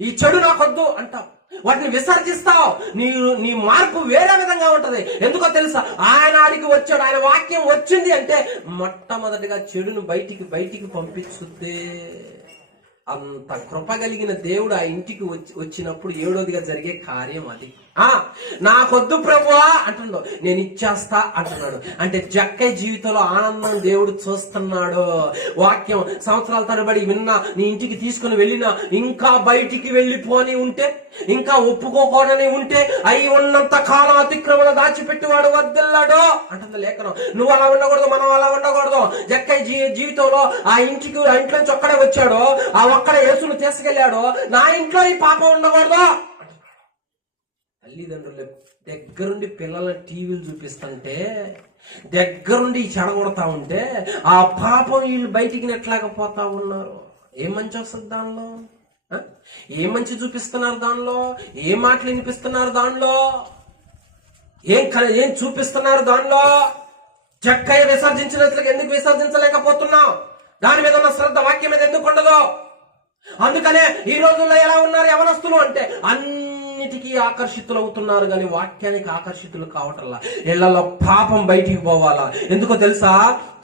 ఈ చెడు నాకొద్దు అంటావు, వాటిని విసర్జిస్తావు. నీ మార్పు వేరే విధంగా ఉంటది. ఎందుకో తెలుసా? ఆయన ఆడికి వచ్చాడు, ఆయన వాక్యం వచ్చింది అంటే మొట్టమొదటిగా చెడును బయటికి పంపించుద్దే. అంత కృప కలిగిన దేవుడు ఆ ఇంటికి వచ్చినప్పుడు 7వదిగా జరిగే కార్యం అది. నాకొద్దు ప్రభువా అంటున్నాడు, నేను ఇచ్చేస్తా అంటున్నాడు. అంటే జక్కయ్య జీవితంలో ఆనందం దేవుడు చూస్తున్నాడు. వాక్యం సంవత్సరాల తరబడి విన్నా, నీ ఇంటికి తీసుకుని వెళ్ళినా ఇంకా బయటికి వెళ్ళిపోని ఉంటే, ఇంకా ఒప్పుకోకూడని ఉంటే, అయి ఉన్నంత కాలం అతిక్రమణ దాచిపెట్టేవాడు వర్ధిల్లాడు అంటుంది లేఖనం. నువ్వు అలా ఉండకూడదు, మనం అలా ఉండకూడదు. జక్కయ్య జీవితంలో ఆ ఇంట్లోంచి ఒక్కడే వచ్చాడు, ఆ ఒక్కడే యేసును తీసుకెళ్లాడు. నా ఇంట్లో ఈ పాపం ఉండకూడదు. తల్లిదండ్రులు దగ్గరుండి పిల్లల టీవీలు చూపిస్తుంటే, దగ్గరుండి చెడగొడతా ఉంటే, ఆ పాపం వీళ్ళు బయటికి నెట్టలేకపోతా ఉన్నారు. ఏం మంచి వస్తుంది దానిలో? ఏం మంచి చూపిస్తున్నారు దానిలో? ఏం మాటలు వినిపిస్తున్నారు దానిలో? ఏం చూపిస్తున్నారు దానిలో? జక్కయ్య విసర్జించినట్లుగా ఎందుకు విసర్జించలేకపోతున్నావు? దాని మీద ఉన్న శ్రద్ధ వాక్యం మీద ఎందుకు ఉండదు? అందుకనే ఈ రోజుల్లో ఎలా ఉన్నారు యవనస్తులు అంటే, అన్నిటికీ ఆకర్షితులు అవుతున్నారు, కానీ వాక్యానికి ఆకర్షితులు కావటంలా. ఇళ్లలో పాపం బయటికి పోవాలా. ఎందుకో తెలుసా?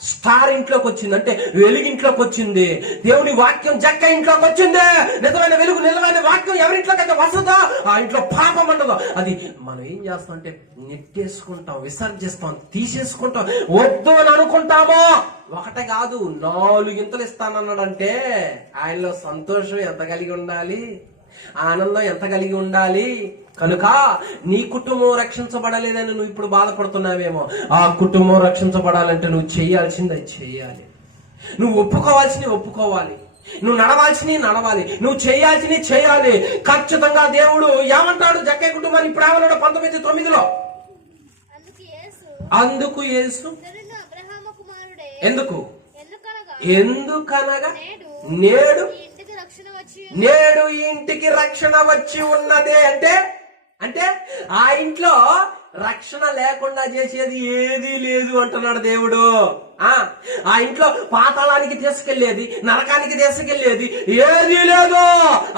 స్టార్ ఇంట్లోకి వచ్చింది అంటే వెలుగింట్లోకి వచ్చింది. దేవుడి వాక్యం జక్క ఇంట్లోకి వచ్చింది. నిజమైన వెలుగు, నిజమైన వాక్యం ఎవరింట్లోకి అయితే వస్తుందో ఆ ఇంట్లో పాపం ఉండదు. అది మనం ఏం చేస్తాం అంటే నెట్టేసుకుంటాం, విసర్జిస్తాం, తీసేసుకుంటాం, వద్దు అని అనుకుంటామో. ఒకటే కాదు, 4 ఇంతలు ఇస్తానన్నాడంటే ఆయనలో సంతోషం ఎంత కలిగి ఉండాలి, ఆనందం ఎంత కలిగి ఉండాలి. కనుక నీ కుటుంబం రక్షించబడలేదని నువ్వు ఇప్పుడు బాధపడుతున్నావేమో, ఆ కుటుంబం రక్షించబడాలంటే నువ్వు చేయాల్సింది అది చేయాలి. నువ్వు ఒప్పుకోవాల్సినవి ఒప్పుకోవాలి, నువ్వు నడవాల్సినవి నడవాలి, నువ్వు చేయాల్సినవి చేయాలి. ఖచ్చితంగా దేవుడు ఏమంటాడు జక్కయ్య కుటుంబాన్ని? ఇప్పుడు ఏమన్నాడు 19:9లో? అందుకు యేసు ఎందుకనగా నేడు ఈ ఇంటికి రక్షణ వచ్చి ఉన్నదే. అంటే ఆ ఇంట్లో రక్షణ లేకుండా చేసేది ఏదీ లేదు అంటున్నాడు దేవుడు. ఆ ఇంట్లో పాతాళానికి తీసుకెళ్లేది, నరకానికి తీసుకెళ్లేది ఏదీ లేదు.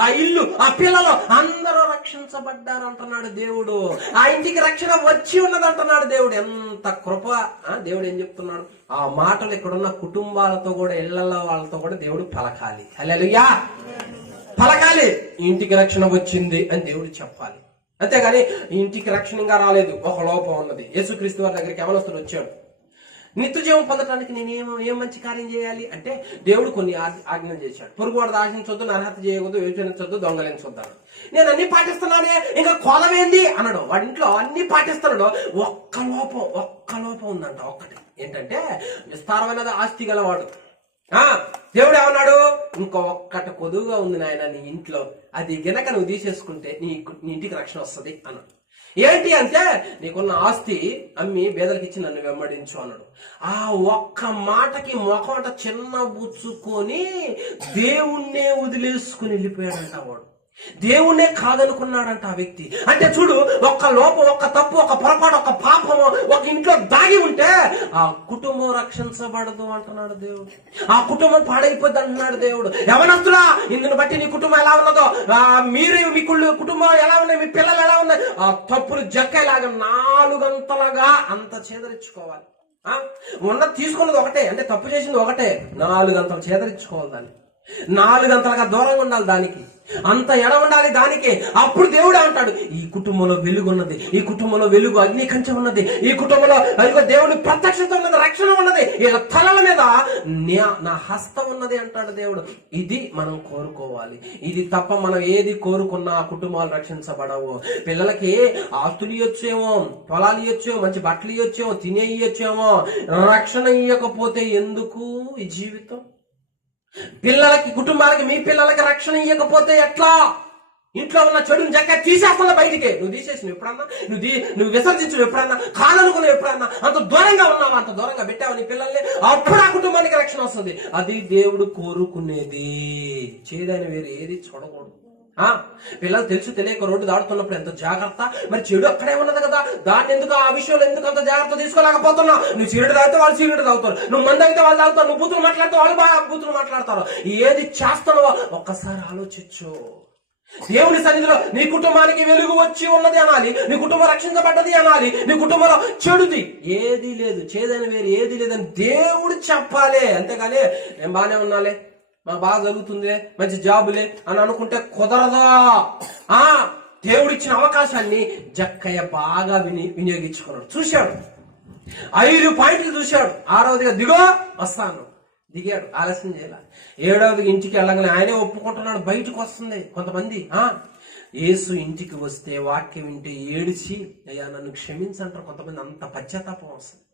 ఆ ఇల్లు, ఆ పిల్లలు అందరూ రక్షించబడ్డారు అంటున్నాడు దేవుడు. ఆ ఇంటికి రక్షణ వచ్చి ఉన్నది అంటున్నాడు దేవుడు. ఎంత కృప! దేవుడు ఏం చెప్తున్నాడు? ఆ మాటలు ఇక్కడున్న కుటుంబాలతో కూడా, ఇళ్లలో వాళ్ళతో కూడా దేవుడు పలకాలి. హల్లెలూయా! పలకాలి. ఇంటికి రక్షణ వచ్చింది అని దేవుడు చెప్పాలి. అంతేగాని ఇంటికి రక్షణ ఇంకా రాలేదు, ఒక లోపం ఉన్నది. యేసుక్రీస్తు వారి దగ్గరికి యవనస్తుడు వచ్చాడు. నిత్య జీవం పొందడానికి నేను ఏం మంచి కార్యం చేయాలి అంటే దేవుడు కొన్ని ఆజ్ఞలు చేశాడు. పొరుగువాడు ఆశించొద్దు, నరహత చేయవద్దు, వ్యభిచరించొద్దు, దొంగలించొద్దు అన్నాడు. నేను అన్ని పాటిస్తున్నానే, ఇంకా కొలవేంది అన్నాడు. వాడి ఇంట్లో అన్ని పాటిస్తున్నాడు. ఒక్క లోపం ఉందంట. ఒక్కటి ఏంటంటే విస్తారమైనది ఆస్తి గలవాడు. దేవుడు ఏమన్నాడు? ఇంకో ఒక్కటి కొదువుగా ఉంది నాయన నీ ఇంట్లో, అది గనక నువ్వు తీసేసుకుంటే నీ ఇంటికి రక్షణ వస్తుంది అన్నాడు. ఏంటి అంటే నీకున్న ఆస్తి అమ్మి పేదలకు ఇచ్చి నన్ను వెంబడించు అన్నాడు. ఆ ఒక్క మాటకి మొఖమట చిన్న బుచ్చుకొని దేవుణ్ణే వదిలేసుకుని వెళ్ళిపోయాడంట వాడు. దేవుణ్ణే కాదనుకున్నాడంట ఆ వ్యక్తి. అంటే చూడు, ఒక్క లోపం, ఒక్క తప్పు, ఒక పొరపాటు, ఒక పాపము ఒక ఇంట్లో దాగి ఉంటే ఆ కుటుంబం రక్షించబడదు అంటున్నాడు దేవుడు. ఆ కుటుంబం పాడైపోద్ది అంటున్నాడు దేవుడు. యవనస్తుడా, ఇందుని బట్టి నీ కుటుంబం ఎలా ఉన్నదో, మీరు మీ కుటుంబం ఎలా ఉన్నాయి, మీ పిల్లలు ఎలా ఉన్నాయి, ఆ తప్పులు జక్కలాగా 4 గంటలుగా అంత చేదరించుకోవాలి. ఉన్నది తీసుకున్నది ఒకటే, అంటే తప్పు చేసింది ఒకటే, 4 గంటలు చేదరించుకోవాలి. దాన్ని 4 గంటలుగా దూరంగా ఉండాలి. దానికి అంత ఎడ ఉండాలి దానికి. అప్పుడు దేవుడు అంటాడు, ఈ కుటుంబంలో వెలుగు ఉన్నది, ఈ కుటుంబంలో వెలుగు అగ్ని కంచె ఉన్నది, ఈ కుటుంబంలో దేవుని ప్రత్యక్షత ఉన్నది, రక్షణ ఉన్నది, వీళ్ళ తలల మీద నా హస్తం ఉన్నది అంటాడు దేవుడు. ఇది మనం కోరుకోవాలి. ఇది తప్ప మనం ఏది కోరుకున్నా ఆ కుటుంబాలు రక్షించబడవు. పిల్లలకి ఆస్తులు ఇవ్వచ్చేమో, పొలాలు ఇవ్వచ్చేమో, మంచి బట్టలు ఇవ్వచ్చేమో, తినే ఇవ్వచ్చేమో, రక్షణ ఇవ్వకపోతే ఎందుకు ఈ జీవితం? పిల్లలకి, కుటుంబాలకి, మీ పిల్లలకి రక్షణ ఇవ్వకపోతే ఎట్లా? ఇంట్లో ఉన్న చెడుని జక్క తీసేస్తున్నా బయటికి. నువ్వు తీసేసి ఎప్పుడన్నా, నువ్వు విసర్జించు ఎప్పుడన్నా, కాదనుకున్నావు ఎప్పుడన్నా, అంత దూరంగా ఉన్నావు, అంత దూరంగా పెట్టావు నీ పిల్లల్ని, అప్పుడు ఆ కుటుంబానికి రక్షణ వస్తుంది. అది దేవుడు కోరుకునేది. చేయడానికి వేరు ఏది చూడకూడదు. పిల్లలు తెలుసు తెలియక రోడ్డు దాడుతున్నప్పుడు ఎంత జాగ్రత్త. మరి చెడు అక్కడే ఉన్నది కదా, దాన్ని ఎందుకు, ఆ విషయంలో ఎందుకు అంత జాగ్రత్త తీసుకోలేకపోతున్నావు? నువ్వు సిగరెట్ తాగితే వాళ్ళు సిగరెట్ తాగుతారు, నువ్వు మందు అయితే వాళ్ళు తాగుతారు, నువ్వు బూతులు మాట్లాడితే వాళ్ళు బాగా బూతులు మాట్లాడతారు. ఏది చేస్తున్నావో ఒక్కసారి ఆలోచించు. దేవుని సన్నిధిలో నీ కుటుంబానికి వెలుగు వచ్చి ఉన్నది అనాలి, నీ కుటుంబం రక్షించబడ్డది అనాలి, నీ కుటుంబంలో చెడుది ఏది లేదు, చేదని వేరు ఏది లేదని దేవుడు చెప్పాలి. అంతేగాని నేను బాగానే ఉన్నాలే, మాకు బాగా జరుగుతుందిలే, మంచి జాబులే అని అనుకుంటే కుదరదా. దేవుడు ఇచ్చిన అవకాశాన్ని జక్కయ్య బాగా వినియోగించుకున్నాడు. చూశాడు, 5 పాయింట్లు చూశాడు. 6వదిగా దిగో వస్తాను, దిగాడు, ఆలస్యం చేయాల. 7వదిగా ఇంటికి వెళ్ళగానే ఆయనే ఒప్పుకుంటున్నాడు. బయటకు వస్తుంది కొంతమంది. యేసు ఇంటికి వస్తే వాక్యం వింటే ఏడిచి అయ్యా నన్ను క్షమించంటారు కొంతమంది. అంత పశ్చాత్తాపం వస్తుంది.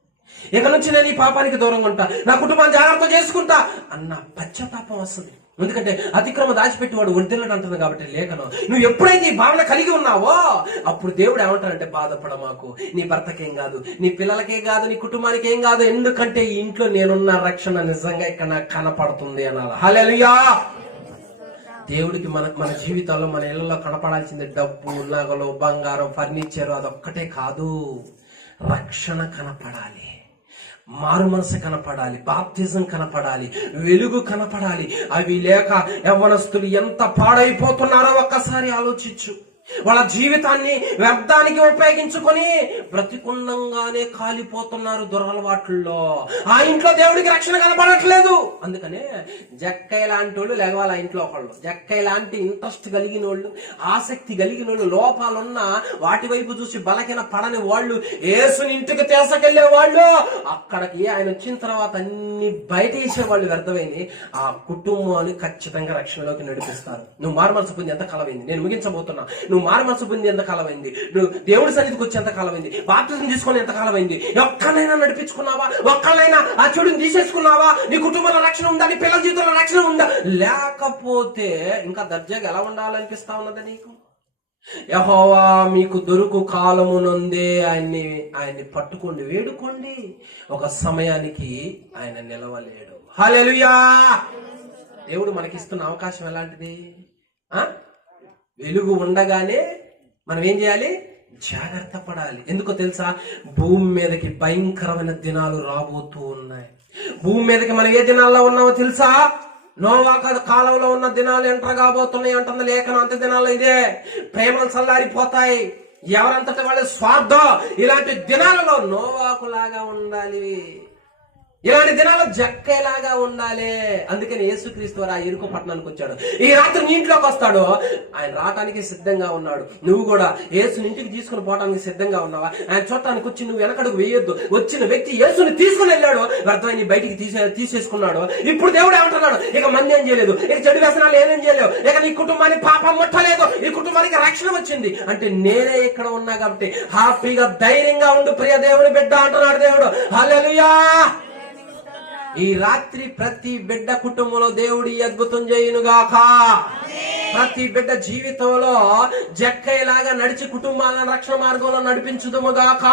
ఇక నుంచి నేను ఈ పాపానికి దూరంగా ఉంటా, నా కుటుంబాన్ని జాగ్రత్త చేసుకుంటా అన్న పశ్చాత్తాపం వస్తుంది. ఎందుకంటే అతిక్రమ దాచిపెట్టేవాడు ఒడిదిల్లడు అంటుంది కాబట్టి లేఖనం. నువ్వు ఎప్పుడైతే ఈ భావన కలిగి ఉన్నావో అప్పుడు దేవుడు ఏమంటాడంటే, బాధపడమాకు, నీ భర్తకేం కాదు, నీ పిల్లలకేం కాదు, నీ కుటుంబానికి ఏం కాదు, ఎందుకంటే ఈ ఇంట్లో నేనున్న రక్షణ నిజంగా ఇక్కడ నాకు కనపడుతుంది అనాలి. హల్లెలూయా. దేవుడికి మన జీవితాల్లో, మన ఇళ్లలో కనపడాల్సింది డబ్బు, నగలు, బంగారం, ఫర్నిచర్ అదొక్కటే కాదు. రక్షణ కనపడాలి, మారు మనసు కనపడాలి, బాప్తిజం కనపడాలి, వెలుగు కనపడాలి. అవి లేక యవ్వనస్తులు ఎంత పాడైపోతున్నారో ఒక్కసారి ఆలోచించు. వాళ్ళ జీవితాన్ని వ్యర్థానికి ఉపయోగించుకొని బ్రతికుండంగానే కాలిపోతున్నారు దురలవాట్లలో. ఆ ఇంట్లో దేవుడికి రక్షణ కనపడట్లేదు. అందుకనే జక్కయ్య లాంటి వాళ్ళు లేవాలి ఆ ఇంట్లో. ఒకళ్ళు జక్కయ్య లాంటి ఇంట్రెస్ట్ కలిగిన వాళ్ళు, ఆసక్తి కలిగిన వాళ్ళు, లోపాలున్న వాటి వైపు చూసి బలకిన పడని వాళ్ళు యేసుని ఇంటికి తీసుకెళ్లే వాళ్ళు, అక్కడికి ఆయన వచ్చిన తర్వాత అన్ని బయట వేసేవాళ్ళు వ్యర్థమైంది. ఆ కుటుంబాన్ని ఖచ్చితంగా రక్షణలోకి నడిపిస్తారు. నువ్వు మారుమనసు పొంది ఎంత కాలమైంది, నేను ముగించబోతున్నా. నువ్వు మారుమనసు పొంది ఎంత కాలమైంది, నువ్వు దేవుడి సన్నిధికి వచ్చి ఎంత కాలమైంది, బాప్తిజం తీసుకొని ఎంత కాలమైంది, ఒక్కనైనా నడిపించుకున్నావా, ఒక్కనైనా ఆ చెడుని తీసేసుకున్నావా, నీ కుటుంబంలో రక్షణ ఉందా, నీ పిల్లల జీవితంలో రక్షణ ఉందా? లేకపోతే ఇంకా దర్జాగా ఎలా ఉండాలనిపిస్తా ఉన్నదా నీకు? యెహోవా మీకు దొరుకు కాలమునందే ఆయన్ని పట్టుకోండి, వేడుకోండి. ఒక సమయానికి ఆయన నిలవలేడు. హల్లెలూయా. దేవుడు మనకిస్తున్న అవకాశం ఎలాంటిది? వెలుగు ఉండగానే మనం ఏం చేయాలి? జాగ్రత్త పడాలి. ఎందుకో తెలుసా? భూమి మీదకి భయంకరమైన దినాలు రాబోతూ ఉన్నాయి. భూమి మీదకి మనం ఏ దినాల్లో ఉన్నామో తెలుసా? నోవా కాలంలో ఉన్న దినాలు ఎంటర్ కాబోతున్నాయి అంటుంది లేఖనం. అంత దినాల్లో ఇదే. ప్రేమలు చల్లారిపోతాయి, ఎవరంతటి వాళ్ళ స్వార్థం. ఇలాంటి దినాలలో నోవాకు లాగా ఉండాలి, ఇలాంటి దినాల్లో జక్కేలాగా ఉండాలి. అందుకని యేసుక్రీస్తు వారు ఆ ఎరుకో పట్టణానికి వచ్చాడు. ఈ రాత్రి నీ ఇంట్లోకి వస్తాడు. ఆయన రావడానికి సిద్ధంగా ఉన్నాడు. నువ్వు కూడా యేసుని ఇంటికి తీసుకుని పోవడానికి సిద్ధంగా ఉన్నావా? ఆయన చూడటానికి వచ్చి నువ్వు వెనకడుగు వేయొద్దు. వచ్చిన వ్యక్తి యేసుని తీసుకుని వెళ్ళాడు, వ్యర్థమైన బయటికి తీసేసుకున్నాడు. ఇప్పుడు దేవుడు ఏమంటున్నాడు? ఇక మంది ఏం చేయలేదు, ఇక చెడు వ్యసనాలు ఏమేం చేయలేవు, ఇక నీ కుటుంబానికి పాపం ముట్టలేదు, ఈ కుటుంబానికి రక్షణ వచ్చింది అంటే నేనే ఇక్కడ ఉన్నా కాబట్టి హ్యాపీగా ధైర్యంగా ఉండు ప్రియ దేవుని బిడ్డ అంటున్నాడు దేవుడు. హల్లెలూయా. ఈ రాత్రి ప్రతి బిడ్డ కుటుంబంలో దేవుడి అద్భుతం చేయునుగాక. ప్రతి బిడ్డ జీవితంలో జక్కయ్యలాగా నడిచి కుటుంబాలను రక్షణ మార్గంలో నడిపించుదుముగాక.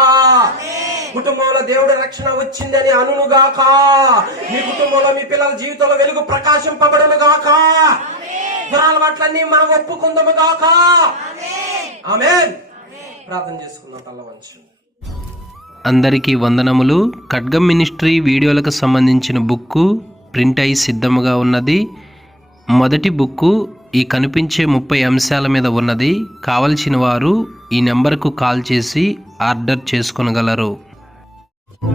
కుటుంబంలో దేవుడి రక్షణ వచ్చిందని అనునుగాక. మీ కుటుంబంలో మీ పిల్లల జీవితంలో వెలుగు ప్రకాశింపబడునుగాక. దురలవాట్లన్నీ మనం ఒప్పుకుందాముగాక. ఆమేన్. ప్రార్థన చేసుకుందాం. తల్ల వంచు. అందరికీ వందనములు. ఖడ్గం మినిస్ట్రీ వీడియోలకు సంబంధించిన బుక్కు ప్రింట్ అయి సిద్ధముగా ఉన్నది. మొదటి బుక్కు ఈ కనిపించే 30 అంశాల మీద ఉన్నది. కావలసిన వారు ఈ నెంబర్కు కాల్ చేసి ఆర్డర్ చేసుకొనగలరు.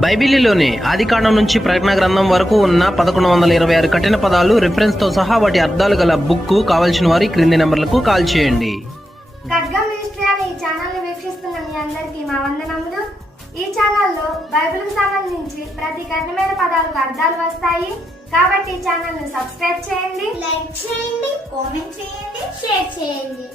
బైబిలులోనే ఆదికాండం నుంచి ప్రకటన గ్రంథం వరకు ఉన్న 1126 కఠిన పదాలు రిఫరెన్స్తో సహా వాటి అర్థాలు గల బుక్కు కావలసిన వారు ఈ క్రింది నెంబర్లకు కాల్ చేయండి. ఖడ్గం మినిస్ట్రీ అనే ఈ ఛానల్ వీక్షిస్తున్న మీ అందరికీ మా వందనములు. ఈ ఛానల్లో బైబిల్కి సంబంధించి ప్రతి కఠినమైన పదాలకు అర్థాలు వస్తాయి. కాబట్టి ఈ ఛానల్ ను సబ్స్క్రైబ్ చేయండి, లైక్ చేయండి, కామెంట్ చేయండి, షేర్ చేయండి.